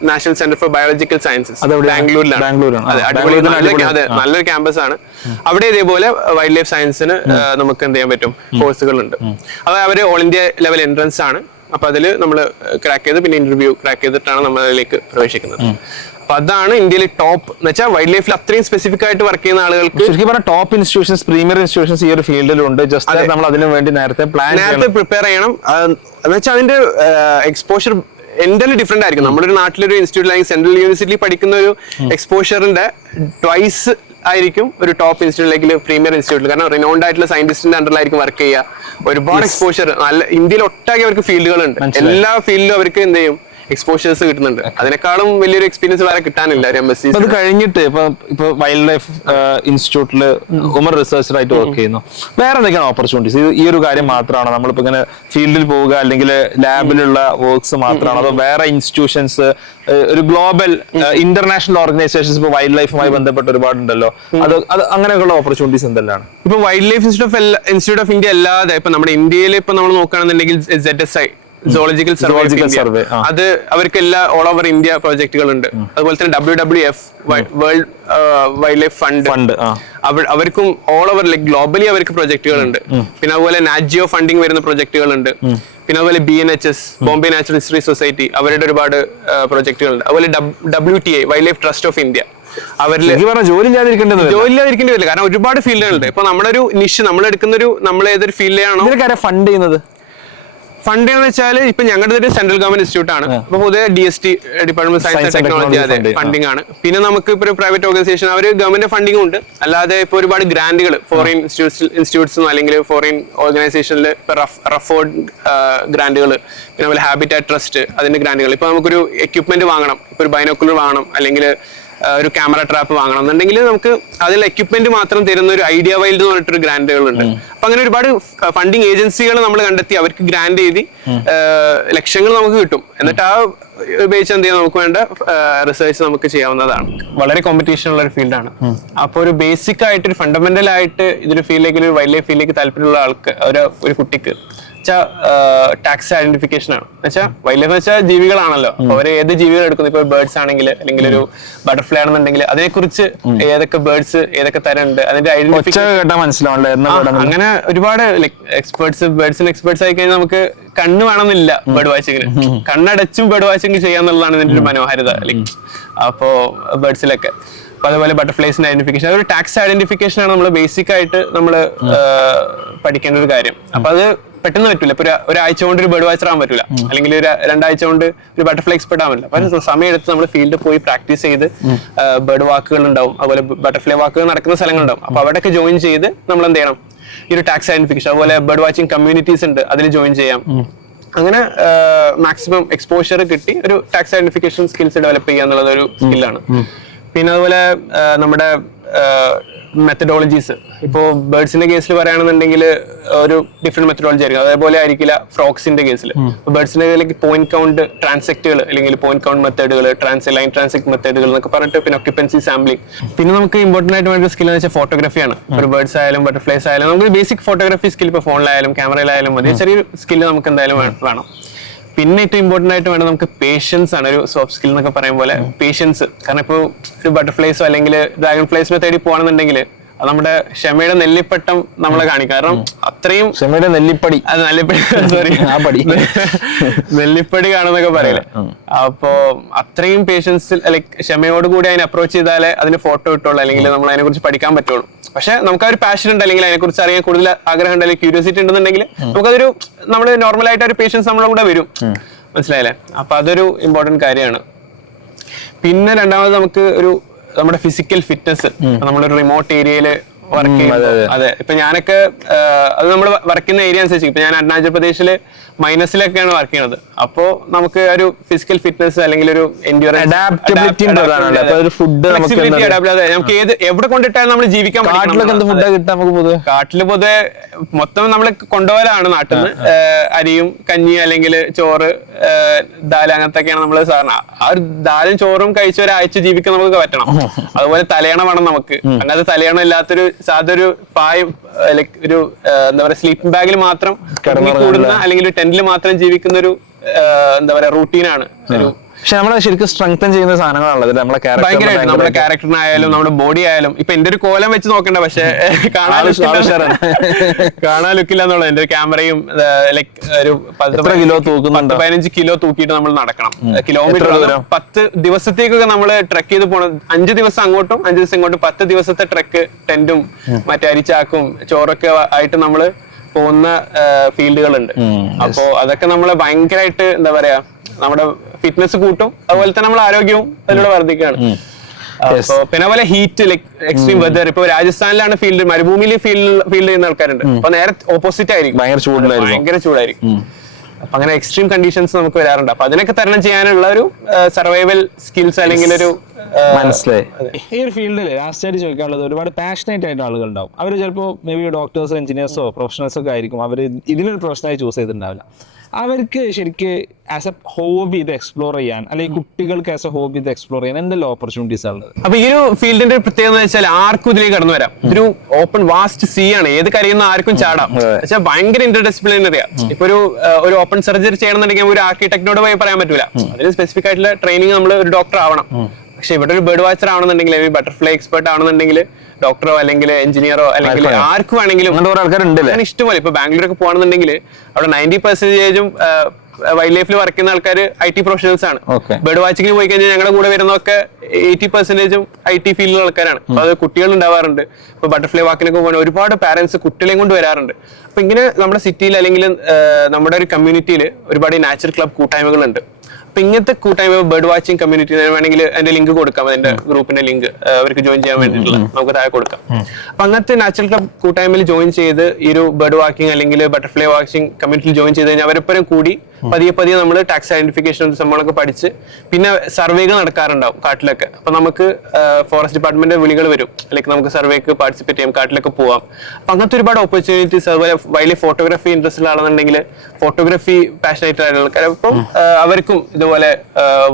national centre for biological sciences ബാംഗ്ലൂരിലാണ്. അതെ, നല്ലൊരു ക്യാമ്പസ് ആണ്. അവിടെ ഇതേപോലെ വൈൽഡ് ലൈഫ് സയൻസിന് നമുക്ക് എന്ത് ചെയ്യാൻ പറ്റും, കോഴ്സുകൾ ഉണ്ട്. അത് അവര് ഓൾ ഇന്ത്യ ലെവൽ എൻട്രൻസ് ആണ്. അപ്പൊ അതിൽ നമ്മൾ ക്രാക്ക് ചെയ്ത് പിന്നെ ഇന്റർവ്യൂ ക്രാക്ക് ചെയ്തിട്ടാണ് നമ്മൾ അതിലേക്ക് പ്രവേശിക്കുന്നത്. അപ്പൊ അതാണ് ഇന്ത്യയിലെ ടോപ്പ് എന്ന് വെച്ചാൽ വൈൽഡ് ലൈഫിൽ അത്രയും സ്പെസിഫിക് ആയിട്ട് വർക്ക് ചെയ്യുന്ന ആളുകൾക്ക് ശരിക്കും പറഞ്ഞാൽ ടോപ്പ് ഇൻസ്റ്റിറ്റ്യൂഷൻസ്, പ്രീമിയർ ഇൻസ്റ്റിറ്റ്യൂഷൻസ് ഈ ഒരു ഫീൽഡിലുണ്ട്. ജസ്റ്റ് നമ്മൾ അതിനു വേണ്ടി നേരത്തെ പ്രിപ്പയർ ചെയ്യണം. എന്ന് വെച്ചാൽ അതിന്റെ എക്സ്പോഷർ എന്തെങ്കിലും ഡിഫറെന്റ് ആയിരിക്കും. നമ്മുടെ ഒരു നാട്ടിലൊരു ഇൻസ്റ്റിറ്റ്യൂട്ട് അല്ലെങ്കിൽ സെൻട്രൽ യൂണിവേഴ്സിറ്റി പഠിക്കുന്ന ഒരു എക്സ്പോഷറിന്റെ ട്വൈസ് ആയിരിക്കും ഒരു ടോപ്പ് ഇൻസ്റ്റിറ്റ്യൂട്ടിലേക്ക് പ്രീമിയർ ഇൻസ്റ്റിറ്റ്യൂട്ടിൽ. കാരണം റിനോൺഡ് ആയിട്ടുള്ള സയന്റിസ്റ്റിന്റെ അണ്ടറിലായിരിക്കും വർക്ക് ചെയ്യുക. ഒരുപാട് എക്സ്പോഷർ, നല്ല ഇന്ത്യയിൽ ഒട്ടാകെ അവർക്ക് ഫീൽഡുകളുണ്ട്. എല്ലാ ഫീൽഡിലും അവർക്ക് എന്ത് ചെയ്യും, എക്സ്പോഷേഴ്സ് കിട്ടുന്നുണ്ട്. അതിനേക്കാളും വലിയൊരു എക്സ്പീരിയൻസ് വേറെ കിട്ടാനില്ല ഒരു MSc. അത് കഴിഞ്ഞിട്ട് ഇപ്പൊ വൈൽഡ് ലൈഫ് ഇൻസ്റ്റിറ്റ്യൂട്ടിൽ ഉമർ റിസർച്ചർ ആയിട്ട് വർക്ക് ചെയ്യുന്നു. വേറെ എന്തൊക്കെയാണ് ഓപ്പർച്യൂണിറ്റീസ്? ഈ ഒരു കാര്യം മാത്രമാണോ നമ്മളിപ്പോ ഇങ്ങനെ ഫീൽഡിൽ പോവുക അല്ലെങ്കിൽ ലാബിലുള്ള വർക്ക്സ് മാത്രമാണോ, അതോ വേറെ ഇൻസ്റ്റിറ്റ്യൂഷൻസ്, ഒരു ഗ്ലോബൽ ഇന്റർനാഷണൽ ഓർഗനൈസേഷൻസ് ഇപ്പൊ വൈൽഡ് ലൈഫുമായി ബന്ധപ്പെട്ട് ഒരുപാടുണ്ടല്ലോ, അത് അങ്ങനെയൊക്കെയുള്ള ഓപ്പർച്യൂണിറ്റീസ് എന്തെല്ലാം? ഇപ്പൊ wild life institute of India അല്ലാതെ ഇപ്പൊ നമ്മുടെ ഇന്ത്യയിൽ ഇപ്പൊ നമ്മൾ നോക്കുകയാണെന്നുണ്ടെങ്കിൽ ZSI zoological survey, അത് അവർക്ക് എല്ലാ ഓൾ ഓവർ ഇന്ത്യ പ്രോജക്റ്റുകൾ ഉണ്ട്. അതുപോലെ തന്നെ WWF world wild life fund, അവർക്കും ഓൾ ഓവർ ലൈക് ഗ്ലോബലി അവർക്ക് പ്രോജക്റ്റുകൾ ഉണ്ട്. പിന്നെ അതുപോലെ നാജിയോ ഫണ്ടിങ് വരുന്ന പ്രോജക്റ്റുകൾ ഉണ്ട്. പിന്നെ അതുപോലെ BNHS Bombay natural history society, അവരുടെ ഒരുപാട് പ്രോജക്റ്റുകൾ ഉണ്ട്. അതുപോലെ WTA wild life trust of India, അവരിൽ ജോലി ഇല്ലാതിരിക്കേണ്ടി വരില്ല. കാരണം ഒരുപാട് ഫീൽഡുകളുണ്ട്. ഇപ്പൊ നമ്മുടെ ഒരു നിഷ് നമ്മൾ എടുക്കുന്ന നമ്മൾ ഏതൊരു ഫീൽഡിലാണോ ഫണ്ട് ചെയ്യുന്നത്, ഫണ്ട് എന്ന് വെച്ചാൽ ഇപ്പൊ ഞങ്ങളുടെ ഒരു സെൻട്രൽ ഗവൺമെന്റ് ഇൻസ്റ്റിറ്റ്യൂട്ട് ആണ്. അപ്പൊ പൊതുവെ DST department science and technology അതെ ഫണ്ടിങ് ആണ്. പിന്നെ നമുക്ക് ഇപ്പൊ ഒരു പ്രൈവറ്റ് ഓർഗനൈസേഷൻ അവർ ഗവൺമെന്റ് ഫണ്ടിങ് ഉണ്ട്. അല്ലാതെ ഇപ്പൊ ഒരുപാട് ഗ്രാന്റുകൾ ഫോറിൻ ഇൻസ്റ്റിറ്റ്യൂട്ട്സ് അല്ലെങ്കിൽ ഫോറിൻ ഓർഗനൈസേഷനിൽ ഇപ്പൊ റഫോർഡ് ഗ്രാന്റുകൾ, പിന്നെ അതുപോലെ ഹാബിറ്റാറ്റ് ട്രസ്റ്റ് അതിന്റെ ഗ്രാന്റുകൾ. ഇപ്പൊ നമുക്കൊരു എക്യുപ്മെന്റ് വാങ്ങണം, ഇപ്പൊ ഒരു ബൈനോക്കുലർ വാങ്ങണം അല്ലെങ്കിൽ ഒരു ക്യാമറ ട്രാപ്പ് വാങ്ങണം എന്നുണ്ടെങ്കിൽ നമുക്ക് അതിൽ എക്യുപ്മെന്റ് മാത്രം തരുന്ന ഒരു ഐഡിയ വൈൽഡ് എന്ന് പറഞ്ഞിട്ടൊരു ഗ്രാന്റുകളുണ്ട്. അപ്പൊ അങ്ങനെ ഒരുപാട് ഫണ്ടിങ് ഏജൻസികൾ നമ്മൾ കണ്ടെത്തി അവർക്ക് ഗ്രാന്റ് ചെയ്ത് ലക്ഷങ്ങൾ നമുക്ക് കിട്ടും. എന്നിട്ട് ആ ഉപയോഗിച്ച് എന്ത് ചെയ്യാം, നമുക്ക് വേണ്ട റിസർച്ച് നമുക്ക് ചെയ്യാവുന്നതാണ്. വളരെ കോമ്പറ്റീഷൻ ഉള്ള ഒരു ഫീൽഡാണ്. അപ്പൊ ഒരു ബേസിക് ആയിട്ട് ഒരു ഫണ്ടമെന്റൽ ആയിട്ട് ഇതൊരു ഫീൽഡിലേക്ക്, ഒരു വൈൽഡ് ലൈഫ് ഫീൽഡിലേക്ക് താല്പര്യമുള്ള ആൾക്ക് ഒരു കുട്ടിക്ക് ടാക്സ് ഐഡന്റിഫിക്കേഷൻ ആണ്. വെച്ചാൽ വൈൽഡ് ലൈഫ് വെച്ചാൽ ജീവികളാണല്ലോ. അപ്പൊ അവർ ഏത് ജീവികൾ എടുക്കുന്നു, ഇപ്പൊ ബേർഡ്സ് ആണെങ്കിൽ അല്ലെങ്കിൽ ഒരു ബട്ടർഫ്ലൈ ആണെന്നുണ്ടെങ്കിൽ അതിനെക്കുറിച്ച് ഏതൊക്കെ ബേർഡ്സ് ഏതൊക്കെ തരം ഉണ്ട് അതിന്റെ ഐഡന്റിഫിക്കേഷൻ മനസ്സിലാവണ്ടേ. അങ്ങനെ ഒരുപാട് ബേർഡ്സിന് എക്സ്പേർട്സ് ആയി കഴിഞ്ഞാൽ നമുക്ക് കണ്ണ് വേണമെന്നില്ല ബേർഡ് വാച്ചിങ്ങിന്. കണ്ണടച്ചും ബേർഡ് വാച്ചിങ് ചെയ്യാന്നുള്ളതാണ് ഇതിന്റെ ഒരു മനോഹാരിത. അപ്പോ ബേർഡ്സിലൊക്കെ അപ്പൊ അതുപോലെ ബട്ടർഫ്ലൈസിന്റെ ഐഡന്റിഫിക്കേഷൻ, അതൊരു ടാക്സ് ഐഡന്റിഫിക്കേഷൻ ആണ് നമ്മൾ ബേസിക് ആയിട്ട് നമ്മൾ പഠിക്കേണ്ട ഒരു കാര്യം. അപ്പൊ അത് പെട്ടെന്ന് പറ്റില്ല. ഇപ്പൊ ഒരാഴ്ച കൊണ്ട് ഒരു ബേർഡ് വാച്ചർ ആവാൻ പറ്റില്ല, അല്ലെങ്കിൽ ഒരു 2 ആഴ്ച കൊണ്ട് ഒരു ബട്ടർഫ്ലൈ എക്സ്പെർട്ട് ആവാൻ പറ്റില്ല. അപ്പൊ സമയം എടുത്ത് നമ്മൾ ഫീൽഡിൽ പോയി പ്രാക്ടീസ് ചെയ്ത് ബേർഡ് വാക്കുകൾ ഉണ്ടാവും, അതുപോലെ ബട്ടർഫ്ലൈ വാക്കുകൾ നടക്കുന്ന സ്ഥലങ്ങളുണ്ടാവും. അപ്പൊ അവിടെയൊക്കെ ജോയിൻ ചെയ്ത് നമ്മൾ എന്ത് ചെയ്യണം, ഈ ഒരു ടാക്സ് ഐഡന്റിഫിക്കേഷൻ, അതുപോലെ ബേർഡ് വാച്ചിങ് കമ്മ്യൂണിറ്റീസ് ഉണ്ട്, അതിൽ ജോയിൻ ചെയ്യാം. അങ്ങനെ മാക്സിമം എക്സ്പോഷർ കിട്ടി ഒരു ടാക്സ് ഐഡന്റിഫിക്കേഷൻ സ്കിൽസ് ഡെവലപ്പ് ചെയ്യുക എന്നുള്ളത് ഒരു സ്കില്ലാണ്. പിന്നെ അതുപോലെ നമ്മുടെ മെത്തഡോളജീസ്, ഇപ്പോ ബേർഡ്സിന്റെ കേസിൽ പറയുകയാണെന്നുണ്ടെങ്കിൽ ഒരു ഡിഫറെന്റ് മെത്തഡോളജി ആയിരിക്കും. അതേപോലെ ആയിരിക്കില്ല ഫ്രോക്സിന്റെ കേസിൽ. ബേർഡ്സിന്റെ കേസിലേക്ക് പോയിന്റ് കൗണ്ട് ട്രാൻസെക്റ്റുകൾ അല്ലെങ്കിൽ പോയിന്റ് കൗണ്ട് മെത്തേഡുകൾ, ലൈൻ ട്രാൻസെക്ട് മെത്തേഡുകൾ എന്നൊക്കെ പറഞ്ഞിട്ട്, പിന്നെ ഒക്യുപ്പൻസി സാമ്പിളിംഗ്. പിന്നെ നമുക്ക് ഇമ്പോർട്ടന്റ് ആയിട്ട് വേണ്ട സ്കിൽ എന്ന് വെച്ചാൽ ഫോട്ടോഗ്രാഫിയാണ്. ഒരു ബേർഡ്സ് ആയാലും ബട്ടർഫ്ലൈസ് ആയാലും നമുക്ക് ബേസിക് ഫോട്ടോഗ്രാഫി സ്കിൽ ഇപ്പൊ ഫോണിലായാലും ക്യാമറയിലായാലും മതി. ചെറിയൊരു സ്കില്ല് നമുക്ക് എന്തായാലും വേണം. പിന്നെ ഏറ്റവും ഇമ്പോർട്ടന്റ് ആയിട്ട് വേണം നമുക്ക് പേഷ്യൻസ് ആണ്. ഒരു സോഫ്റ്റ് സ്കിൽ എന്നൊക്കെ പറയും പോലെ പേഷ്യൻസ്. കാരണം ഇപ്പോൾ ഒരു ബട്ടർഫ്ലൈസോ അല്ലെങ്കിൽ ഡ്രാഗൺ ഫ്ലൈസിനെ തേടി പോകണമെന്നുണ്ടെങ്കിൽ അത് നമ്മുടെ ക്ഷമയുടെ നെല്ലിപ്പട്ടം നമ്മളെ കാണിക്കും. കാരണം അത്രയും ക്ഷമയുടെ നെല്ലിപ്പടി, നെല്ലിപ്പടി കാണുന്നൊക്കെ പറയില്ലേ. അപ്പോ അത്രയും പേഷ്യൻസ് ലൈക് ക്ഷമയോട് കൂടി അതിനെ അപ്രോച്ച് ചെയ്താലേ അതിന് ഫോട്ടോ കിട്ടുള്ളൂ, അല്ലെങ്കിൽ നമ്മൾ അതിനെ കുറിച്ച് പഠിക്കാൻ പറ്റുള്ളൂ. പക്ഷെ നമുക്ക് ആ ഒരു പാഷൻ ഉണ്ട്, അല്ലെങ്കിൽ അതിനെ കുറിച്ച് അറിയാൻ കൂടുതൽ ആഗ്രഹം ഉണ്ട്, അല്ലെങ്കിൽ ക്യൂരിയോസിറ്റി ഉണ്ടെന്നുണ്ടെങ്കിൽ നമുക്കതൊരു നമ്മൾ നോർമൽ ആയിട്ട് ഒരു പേഷ്യൻസ് നമ്മളെ കൂടെ വരും. മനസ്സിലായില്ലേ? അപ്പൊ അതൊരു ഇമ്പോർട്ടന്റ് കാര്യമാണ്. പിന്നെ രണ്ടാമത് നമുക്ക് നമ്മുടെ ഫിസിക്കൽ ഫിറ്റ്നസ്. നമ്മളൊരു റിമോട്ട് ഏരിയയില് വർക്ക് ചെയ്യുന്നത്, അതെ. ഇപ്പൊ ഞാനൊക്കെ അത് നമ്മൾ വർക്ക് ചെയ്യുന്ന ഏരിയ അനുസരിച്ച്, ഇപ്പൊ ഞാൻ അരുണാചൽ പ്രദേശില് മൈനസിലൊക്കെയാണ് വർക്ക് ചെയ്യുന്നത്. അപ്പോ നമുക്ക് ഒരു ഫിസിക്കൽ ഫിറ്റ്നസ് അല്ലെങ്കിൽ ഒരു അഡാപ്റ്റബിലിറ്റി, നമുക്ക് എവിടെ കൊണ്ടിട്ടാലും നമ്മൾ ജീവിക്കാൻ പറ്റും. കാട്ടില് പൊതുവെ മൊത്തം നമ്മൾ കൊണ്ടുപോകലാണ് നാട്ടിൽ നിന്ന്. അരിയും കഞ്ഞി അല്ലെങ്കിൽ ചോറ്, ദാല്, അങ്ങനത്തെയൊക്കെയാണ് നമ്മൾ സാധാരണ. ആ ഒരു ദാലും ചോറും കഴിച്ച് ഒരാഴ്ച ജീവിക്കാൻ നമുക്ക് പറ്റണം. അതുപോലെ തലയണ വേണം നമുക്ക്. അങ്ങനത്തെ തലയണ ഇല്ലാത്തൊരു സാധൊരു ലൈക് ഒരു എന്താ പറയാ സ്ലീപ്പിംഗ് ബാഗിൽ മാത്രം കൂടുന്ന അല്ലെങ്കിൽ ടെന്റിൽ മാത്രം ജീവിക്കുന്ന ഒരു എന്താ പറയാ റൂട്ടീനാണ് ഒരു. പക്ഷെ നമ്മളെ ശരിക്കും സ്ട്രെങ്തൻ ചെയ്യുന്ന സാധനങ്ങളാണത് നമ്മളെ ഭയങ്കരമായിട്ട് നമ്മുടെ ക്യാരക്ടറിനായാലും നമ്മുടെ ബോഡി ആയാലും. ഇപ്പൊ എന്റെ ഒരു കോലം വെച്ച് നോക്കണ്ട, പക്ഷെ കാണാൻ ലുക്കില്ല എന്നുള്ളത്. എന്റെ ക്യാമറയും ലൈക് ഒരു 15 കിലോ തൂക്കിയിട്ട് നമ്മൾ നടക്കണം. കിലോമീറ്റർ 10 ദിവസത്തേക്കൊക്കെ നമ്മൾ ട്രക്ക് ചെയ്ത് പോകണം. 5 ദിവസം അങ്ങോട്ടും 5 ദിവസം ഇങ്ങോട്ടും 10 ദിവസത്തെ ട്രക്ക് ടെന്റും മറ്റേ അരിച്ചാക്കും ചോറൊക്കെ ആയിട്ട് നമ്മള് പോകുന്ന ഫീൽഡുകളുണ്ട്. അപ്പോ അതൊക്കെ നമ്മള് ഭയങ്കരമായിട്ട് എന്താ പറയാ നമ്മുടെ ഫിറ്റ്നസ് കൂട്ടും, അതുപോലെ തന്നെ നമ്മുടെ ആരോഗ്യവും അതിലൂടെ വർദ്ധിക്കുകയാണ്. അപ്പൊ പിന്നെ പോലെ ഹീറ്റ് ലൈക് എക്സ്ട്രീം വെതർ. ഇപ്പൊ രാജസ്ഥാനിലാണ് ഫീൽഡ്, മരുഭൂമിയിൽ ഫീൽഡ് ചെയ്യുന്ന ആൾക്കാരുണ്ട്. അപ്പൊ നേരെ ഓപ്പോസിറ്റ് ആയിരിക്കും, ഭയങ്കര ചൂടായിരിക്കും. അപ്പൊ അങ്ങനെ എക്സ്ട്രീം കണ്ടീഷൻസ് നമുക്ക് വരാറുണ്ട്. അപ്പൊ അതിനൊക്കെ തരണം ചെയ്യാനുള്ള ഒരു സർവൈവൽ സ്കിൽസ് അല്ലെങ്കിൽ ഒരു മനസ്സിലായി. ഈ ഒരു ഫീൽഡിൽ ലാസ്റ്റായിട്ട് ചോദിക്കാനുള്ളത്, ഒരുപാട് പാഷനേറ്റ് ആയിട്ട് ആളുകൾ ഉണ്ടാവും. അവർ ചിലപ്പോൾ മേ ബി ഡോക്ടേഴ്സോ എഞ്ചിനീയേഴ്സോ പ്രൊഫഷണൽസോ ഒക്കെ ആയിരിക്കും. അവർ ഇതിനൊരു പ്രൊഫഷനായി ചൂസ് ചെയ്തിട്ടുണ്ടാവില്ല. അവർക്ക് ശരിക്ക് ആസ് എ ഹോബി ഇത് എക്സ്പ്ലോർ ചെയ്യാൻ, അല്ലെങ്കിൽ കുട്ടികൾക്ക് ആസ് എ ഹോബി ഇത് എക്സ്പ്ലോർ ചെയ്യാൻ എന്തെല്ലാം ഓപ്പർച്യൂണിറ്റീസ് ആണ് ഉള്ളത്? അപ്പൊ ഈ ഒരു ഫീൽഡിന്റെ പ്രത്യേകത എന്ന് വെച്ചാൽ ആർക്കും ഇതിലേക്ക് കടന്നു വരാം. ഇതൊരു ഓപ്പൺ വാസ്റ്റ് സീ ആണ്, ഏത് കരയുന്ന ആർക്കും ചാടാം. പക്ഷെ ഭയങ്കര ഇന്റർഡിസിപ്ലിനറിയാ. ഇപ്പൊ ഒരു ഓപ്പൺ സർജറി ചെയ്യണമെന്നുണ്ടെങ്കിൽ ഒരു ആർക്കിടെക്ടിനോട് പോയി പറയാൻ പറ്റൂല. അതിന് സ്പെസിഫിക് ആയിട്ടുള്ള ട്രെയിനിങ് നമ്മൾ ഒരു ഡോക്ടർ ആവണം. പക്ഷെ ഇവിടെ ഒരു ബേർഡ് വാച്ചർ ആവണമെന്നുണ്ടെങ്കിൽ, അല്ലെങ്കിൽ ബട്ടർഫ്ലൈ എക്സ്പെർട്ട് ആവണമെന്നുണ്ടെങ്കിൽ ഡോക്ടറോ അല്ലെങ്കിൽ എഞ്ചിനീയറോ അല്ലെങ്കിൽ ആർക്കും വേണമെങ്കിലും ഇഷ്ടംപോലെ. ഇപ്പൊ ബാംഗ്ലൂരൊക്കെ പോകണമെന്നുണ്ടെങ്കിൽ അവിടെ 90% വൈൽഡ് ലൈഫിൽ വർക്ക് ചെയ്യുന്ന ആൾക്കാർ IT പ്രൊഫഷണൽസ് ആണ്. ബേർഡ് വാച്ചിങ്ങിന് പോയി കഴിഞ്ഞാൽ ഞങ്ങളുടെ കൂടെ വരുന്നതൊക്കെ 80% IT ഫീൽഡിലുള്ള ആൾക്കാരാണ്. അപ്പൊ അത് കുട്ടികൾ ഉണ്ടാവാറുണ്ട്. ഇപ്പൊ ബട്ടർഫ്ലൈ വാക്കിനൊക്കെ പോകുന്ന ഒരുപാട് പാരന്റ്സ് കുട്ടികളെയും കൊണ്ട് വരാറുണ്ട്. അപ്പൊ ഇങ്ങനെ നമ്മുടെ സിറ്റിയിൽ അല്ലെങ്കിൽ നമ്മുടെ ഒരു കമ്മ്യൂണിറ്റിയിൽ ഒരുപാട് നാച്ചുറൽ ക്ലബ് കൂട്ടായ്മകളുണ്ട്. അപ്പൊ ഇങ്ങനത്തെ കൂട്ടായ്മ ബേർഡ് വാച്ചിങ് കമ്മ്യൂണിറ്റി വേണമെങ്കിൽ അതിന്റെ ലിങ്ക് കൊടുക്കാം, അതിന്റെ ഗ്രൂപ്പിന്റെ ലിങ്ക് അവർക്ക് ജോയിൻ ചെയ്യാൻ വേണ്ടിയിട്ടുള്ള നമുക്ക് താഴെ കൊടുക്കാം. അപ്പൊ അങ്ങനത്തെ നാച്ചുറൽ ക്ലബ് കൂട്ടായ്മയിൽ ജോയിൻ ചെയ്ത് ഈ ഒരു ബേർഡ് വാച്ചിങ് അല്ലെങ്കിൽ ബട്ടർഫ്ലൈ വാച്ചിങ് കമ്മ്യൂണിറ്റിയിൽ ജോയിൻ ചെയ്ത് കഴിഞ്ഞാൽ അവരെപ്പോഴും കൂടി പതിയെ നമ്മൾ ടാക്സ് ഐഡന്റിഫിക്കേഷൻ സംഭവങ്ങളൊക്കെ പഠിച്ച് പിന്നെ സർവേകൾ നടക്കാറുണ്ടാവും കാട്ടിലൊക്കെ. അപ്പൊ നമുക്ക് ഫോറസ്റ്റ് ഡിപ്പാർട്ട്മെന്റ് വിളികൾ വരും, അല്ലെങ്കിൽ നമുക്ക് സർവേക്ക് പാർട്ടിസിപ്പേറ്റ് ചെയ്യാം, കാട്ടിലൊക്കെ പോവാം. അപ്പൊ അങ്ങനത്തെ ഒരുപാട് ഓപ്പർച്യൂണിറ്റീസ്. അതുപോലെ വൈൽഡ് ഫോട്ടോഗ്രാഫി ഇൻട്രസ്റ്റ് ഉള്ള ആണെന്നുണ്ടെങ്കിൽ ഫോട്ടോഗ്രാഫി പാഷനേറ്റ് ആയിട്ടുള്ള ആൾക്കാർ അപ്പം അവർക്കും ഇതുപോലെ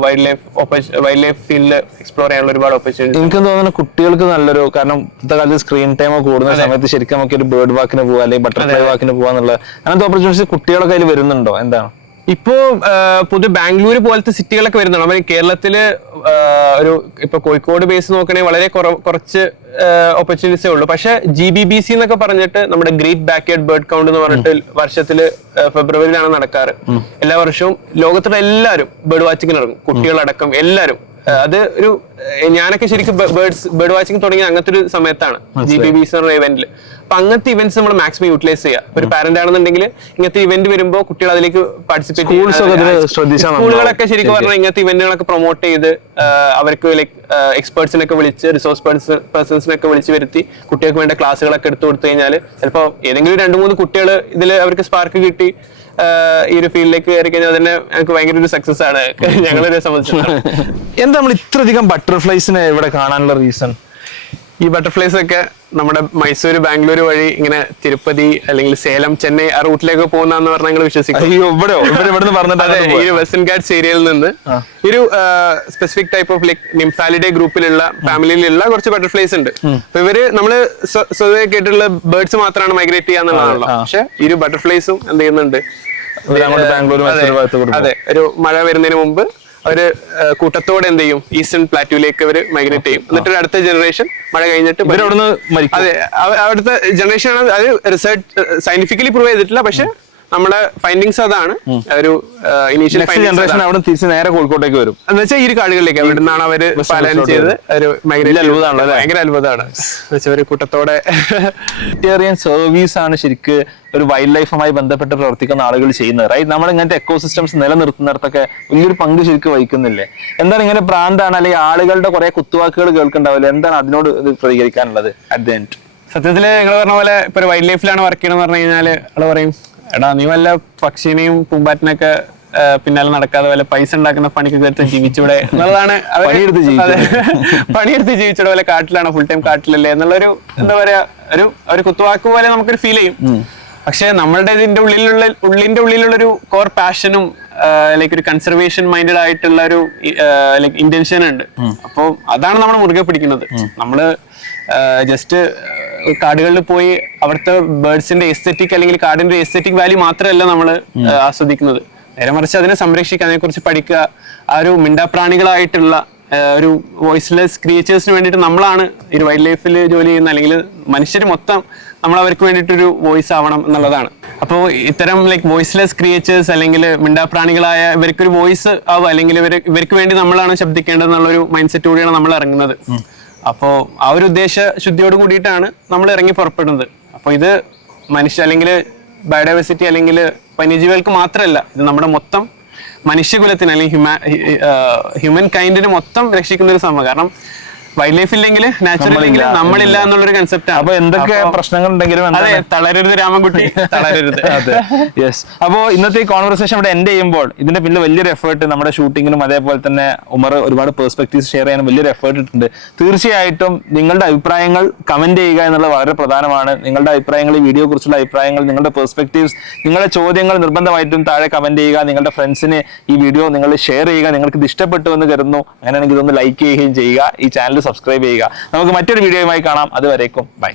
വൈൽഡ് ലൈഫ് ഫീൽഡിൽ എക്സ്പ്ലോർ ചെയ്യാനുള്ള ഒരുപാട് ഓപ്പർച്യൂണിറ്റി. എനിക്ക് തോന്നുന്നു കുട്ടികൾക്ക് നല്ലൊരു, കാരണം ഇന്നത്തെ കാലത്ത് സ്ക്രീൻ ടൈം കൂടുന്ന സമയത്ത് ശരിക്കും നമുക്ക് ഒരു ബേർഡ് വാക്കിന് പോവാ അല്ലെങ്കിൽ ബട്ടർഫ്ലൈ വാക്കിന് പോവാന്നുള്ള അങ്ങനത്തെ ഓപ്പർച്യൂണിറ്റീസ് കുട്ടികളൊക്കെ അതിൽ വരുന്നുണ്ടോ? എന്താണ് ഇപ്പോ പൊതു ബാംഗ്ലൂർ പോലത്തെ സിറ്റികളൊക്കെ വരുന്നുണ്ട്. നമ്മൾ കേരളത്തില് ഒരു ഇപ്പൊ കോഴിക്കോട് ബേസ് നോക്കണേ വളരെ കുറച്ച് ഓപ്പർച്യൂണിറ്റീസേ ഉള്ളൂ. പക്ഷെ GBBC എന്നൊക്കെ പറഞ്ഞിട്ട് നമ്മുടെ ഗ്രേറ്റ് ബാക്ക്യാർഡ് ബേർഡ് കൗണ്ട് എന്ന് പറഞ്ഞിട്ട് വർഷത്തില് ഫെബ്രുവരിയിലാണ് നടക്കാറ്. എല്ലാ വർഷവും ലോകത്തിലെ എല്ലാവരും ബേർഡ് വാച്ചിങ്ങിന് ഇറങ്ങും, കുട്ടികളടക്കം എല്ലാവരും. അത് ഒരു ഞാനൊക്കെ ശരിക്കും ബേർഡ് വാച്ചിങ് തുടങ്ങിയ അങ്ങനത്തെ ഒരു സമയത്താണ് GBBC എന്ന ഇവന്റിൽ. അപ്പൊ അങ്ങനത്തെ ഇവന്റ്സ് നമ്മൾ മാക്സിമം യൂട്ടിലൈസ് ചെയ്യുക. ഒരു പാരന്റ് ആണെന്നുണ്ടെങ്കിൽ ഇങ്ങനത്തെ ഇവന്റ് വരുമ്പോൾ കുട്ടികൾ അതിലേക്ക് പാർട്ടിസിപ്പേറ്റ് ചെയ്യും. സ്കൂളുകളൊക്കെ ശരിക്കും പറഞ്ഞാൽ ഇങ്ങനത്തെ ഇവന്റുകളൊക്കെ പ്രൊമോട്ട് ചെയ്ത് അവർക്ക് ലൈക് എക്സ്പേർട്സിനൊക്കെ വിളിച്ച് റിസോഴ്സ് പേഴ്സൺസിനൊക്കെ വിളിച്ച് വരുത്തി കുട്ടികൾക്ക് വേണ്ട ക്ലാസ്സുകളൊക്കെ എടുത്തു കൊടുത്തു കഴിഞ്ഞാൽ ചിലപ്പോൾ ഏതെങ്കിലും 2-3 കുട്ടികൾ ഇതിൽ അവർക്ക് സ്പാർക്ക് കിട്ടി ഈ ഒരു ഫീൽഡിലേക്ക് കയറി കഴിഞ്ഞാൽ തന്നെ ഞങ്ങൾക്ക് ഭയങ്കര ഒരു സക്സസ് ആണ് ഞങ്ങളെ സംബന്ധിച്ചിടത്തോളം. എന്താ നമ്മൾ ഇത്രയധികം ബട്ടർഫ്ലൈസിനെ ഇവിടെ കാണാനുള്ള റീസൺ? ഈ ബട്ടർഫ്ലൈസ് ഒക്കെ നമ്മുടെ മൈസൂര് ബാംഗ്ലൂർ വഴി ഇങ്ങനെ തിരുപ്പതി അല്ലെങ്കിൽ സേലം ചെന്നൈ ആ റൂട്ടിലേക്ക് പോകുന്നതെന്ന് പറഞ്ഞാൽ നിങ്ങൾ വിശ്വസിക്കും? ഈ വെസ്റ്റേൺ ഗാറ്റ്സ് ഏരിയയിൽ നിന്ന് ഒരു സ്പെസിഫിക് ടൈപ്പ് ഓഫ് ലൈക് നിംഫാലിഡേ ഗ്രൂപ്പിലുള്ള ഫാമിലിയിലുള്ള കുറച്ച് ബട്ടർഫ്ലൈസ് ഉണ്ട്. അപ്പൊ ഇവര് നമ്മള് സ്വതവേ കേട്ടിട്ടുള്ള ബേർഡ്സ് മാത്രമാണ് മൈഗ്രേറ്റ് ചെയ്യാന്നുള്ളതാണല്ലോ. പക്ഷെ ഈ ഒരു ബട്ടർഫ്ലൈസും എന്ത് ചെയ്യുന്നുണ്ട്, അതെ ഒരു മഴ വരുന്നതിന് മുമ്പ് അവര് കൂട്ടത്തോടെ എന്ത് ചെയ്യും, ഈസ്റ്റേൺ പ്ലാറ്റ്യൂലേക്ക് അവര് മൈഗ്രേറ്റ് ചെയ്യും. എന്നിട്ട് അടുത്ത ജനറേഷൻ മഴ കഴിഞ്ഞിട്ട് അതെ അവിടുത്തെ ജനറേഷൻ ആണ്. അത് റിസർച്ച് സയന്റിഫിക്കലി പ്രൂവ് ചെയ്തിട്ടില്ല, പക്ഷെ നമ്മുടെ ഫൈൻഡിങ്സ് അതാണ്. ഒരു ഇനീഷ്യൽ ജനറേഷൻ അവിടെ തിരിച്ച് നേരെ കോഴിക്കോട്ടേക്ക് വരും എന്ന് വെച്ചാൽ ഈ ഒരു കാടുകളിലേക്ക് അവിടെ നിന്നാണ് അവര് പാലനം ചെയ്ത് ഒരു മൈഗ്രേറ്റ്. അത്ഭുതമാണ്, ഭയങ്കര അത്ഭുതമാണ്. ഒരു കൂട്ടത്തോടെ വെജിറ്റേറിയൻ സർവീസ് ആണ് ശരിക്ക് ഒരു വൈൽഡ് ലൈഫുമായി ബന്ധപ്പെട്ട് പ്രവർത്തിക്കുന്ന ആളുകൾ ചെയ്യുന്നത്, റൈറ്റ്? നമ്മൾ ഇങ്ങനത്തെ എക്കോസിസ്റ്റംസ് നിലനിർത്തുന്നിടത്തൊക്കെ വലിയൊരു പങ്ക് ശരിക്കും വഹിക്കുന്നില്ലേ? എന്താണ് ഇങ്ങനെ പ്രാന്താണ് അല്ലെങ്കിൽ ആളുകളുടെ കുറെ കുത്തുവാക്കുകൾ കേൾക്കുന്നുണ്ടാവില്ല, എന്താണ് അതിനോട് പ്രതികരിക്കാനുള്ളത്? അറ്റ് ദി എൻഡ് സത്യത്തില് നിങ്ങൾ പറഞ്ഞ പോലെ ഇപ്പൊ ഒരു വൈൽഡ് ലൈഫിലാണ് വർക്ക് ചെയ്യണമെന്ന് പറഞ്ഞു കഴിഞ്ഞാല് ആള് പറയും, എടാ നീ വല്ല പക്ഷിനെയും പൂമ്പാറ്റിനൊക്കെ പിന്നാലെ നടക്കാതെ വല്ല പൈസ ഉണ്ടാക്കുന്ന പണിക്ക് കയറി ജീവിച്ചൂടെ എന്നുള്ളതാണ്. പണിയെടുത്ത് ജീവിച്ചൂടെ, വല്ല കാട്ടിലാണ്, ഫുൾ ടൈം കാട്ടിലല്ലേ എന്നുള്ളൊരു എന്താ പറയാ ഒരു കുത്തുവാക്ക് പോലെ നമുക്കൊരു ഫീൽ ചെയ്യും. പക്ഷെ നമ്മളുടെ ഇതിന്റെ ഉള്ളിലുള്ളൊരു കോർ പാഷനും ലൈക്ക് ഒരു കൺസർവേഷൻ മൈൻഡഡ് ആയിട്ടുള്ള ഒരു ലൈക്ക് ഇന്റൻഷൻ ഉണ്ട്. അപ്പോൾ അതാണ് നമ്മൾ മുറുകെ പിടിക്കുന്നത്. നമ്മള് ജസ്റ്റ് കാടുകളിൽ പോയി അവിടുത്തെ ബേർഡ്സിന്റെ എസ്തെറ്റിക് അല്ലെങ്കിൽ കാടിന്റെ എസ്തെറ്റിക് വാല്യൂ മാത്രമല്ല നമ്മൾ ആസ്വദിക്കുന്നത്, നേരെ മറിച്ച് അതിനെ സംരക്ഷിക്കുക, അതിനെക്കുറിച്ച് പഠിക്കുക. ആ ഒരു മിണ്ടാപ്രാണികളായിട്ടുള്ള ഒരു വോയിസ്ലെസ് ക്രിയേച്ചേഴ്സിന് വേണ്ടിയിട്ട് നമ്മളാണ് ഈ വൈൽഡ് ലൈഫിൽ ജോലി ചെയ്യുന്ന, അല്ലെങ്കിൽ മനുഷ്യർ മൊത്തം നമ്മൾ അവർക്ക് വേണ്ടിയിട്ടൊരു വോയിസ് ആവണം എന്നുള്ളതാണ്. അപ്പോൾ ഇത്തരം ലൈക്ക് വോയിസ്ലെസ് ക്രിയേച്ചേഴ്സ് അല്ലെങ്കിൽ മിണ്ടാപ്രാണികളായ ഇവർക്കൊരു വോയിസ് ആവുക, അല്ലെങ്കിൽ ഇവർക്ക് വേണ്ടി നമ്മളാണ് ശബ്ദിക്കേണ്ടത് എന്നുള്ളൊരു മൈൻഡ് സെറ്റ് കൂടിയാണ് നമ്മൾ ഇറങ്ങുന്നത്. അപ്പോൾ ആ ഒരു ഉദ്ദേശ ശുദ്ധിയോട് കൂടിയിട്ടാണ് നമ്മൾ ഇറങ്ങി പുറപ്പെടുന്നത്. അപ്പോൾ ഇത് മനുഷ്യ അല്ലെങ്കിൽ ബയോഡൈവേഴ്സിറ്റി അല്ലെങ്കിൽ വന്യജീവികൾക്ക് മാത്രമല്ല, ഇത് നമ്മുടെ മൊത്തം മനുഷ്യകുലത്തിന് അല്ലെങ്കിൽ ഹ്യൂമൻ കൈൻഡിന് മൊത്തം രക്ഷിക്കുന്ന ഒരു സംഭവം. കാരണം വൈൽഡ് ലൈഫ് ഇല്ലെങ്കിൽ നാച്ചുറൽ ഇല്ലെങ്കിൽ നമ്മളില്ല എന്നുള്ളൊരു കൺസെപ്റ്റ് ആണ്. അപ്പൊ എന്തൊക്കെ പ്രശ്നങ്ങൾ ഉണ്ടെങ്കിലും അതെ, തളരരുത് രാമൻകുട്ടി, തളരരുത്. യെസ്. അപ്പോ ഇന്നത്തെ ഈ കോൺവെർസേഷൻ ഇവിടെ എൻഡ് ചെയ്യുമ്പോൾ ഇതിന്റെ പിന്നെ വലിയൊരു എഫേർട്ട് നമ്മുടെ ഷൂട്ടിങ്ങിനും അതേപോലെ തന്നെ ഉമർ ഒരുപാട് പെർസ്പെക്ടീവ്സ് ഷെയർ ചെയ്യാനും വലിയൊരു എഫേർട്ട് ഇട്ടുണ്ട്. തീർച്ചയായിട്ടും നിങ്ങളുടെ അഭിപ്രായങ്ങൾ കമന്റ് ചെയ്യുക എന്നുള്ളത് വളരെ പ്രധാനമാണ്. നിങ്ങളുടെ അഭിപ്രായങ്ങൾ, ഈ വീഡിയോ കുറിച്ചുള്ള അഭിപ്രായങ്ങൾ, നിങ്ങളുടെ പെർസ്പെക്ടീവ്സ്, നിങ്ങളുടെ ചോദ്യങ്ങൾ നിർബന്ധമായിട്ടും താഴെ കമന്റ് ചെയ്യുക. നിങ്ങളുടെ ഫ്രണ്ട്സിന് ഈ വീഡിയോ നിങ്ങൾ ഷെയർ ചെയ്യുക. നിങ്ങൾക്ക് ഇത് ഇഷ്ടപ്പെട്ടു എന്ന് കരുതുന്നു, അങ്ങനെയാണെങ്കിൽ ഇതൊന്ന് ലൈക്ക് ചെയ്യുകയും ചെയ്യുക. ഈ ചാനൽ സബ്സ്ക്രൈബ് ചെയ്യുക. നമുക്ക് മറ്റൊരു വീഡിയോയുമായി കാണാം. അതുവരേക്കും ബൈ.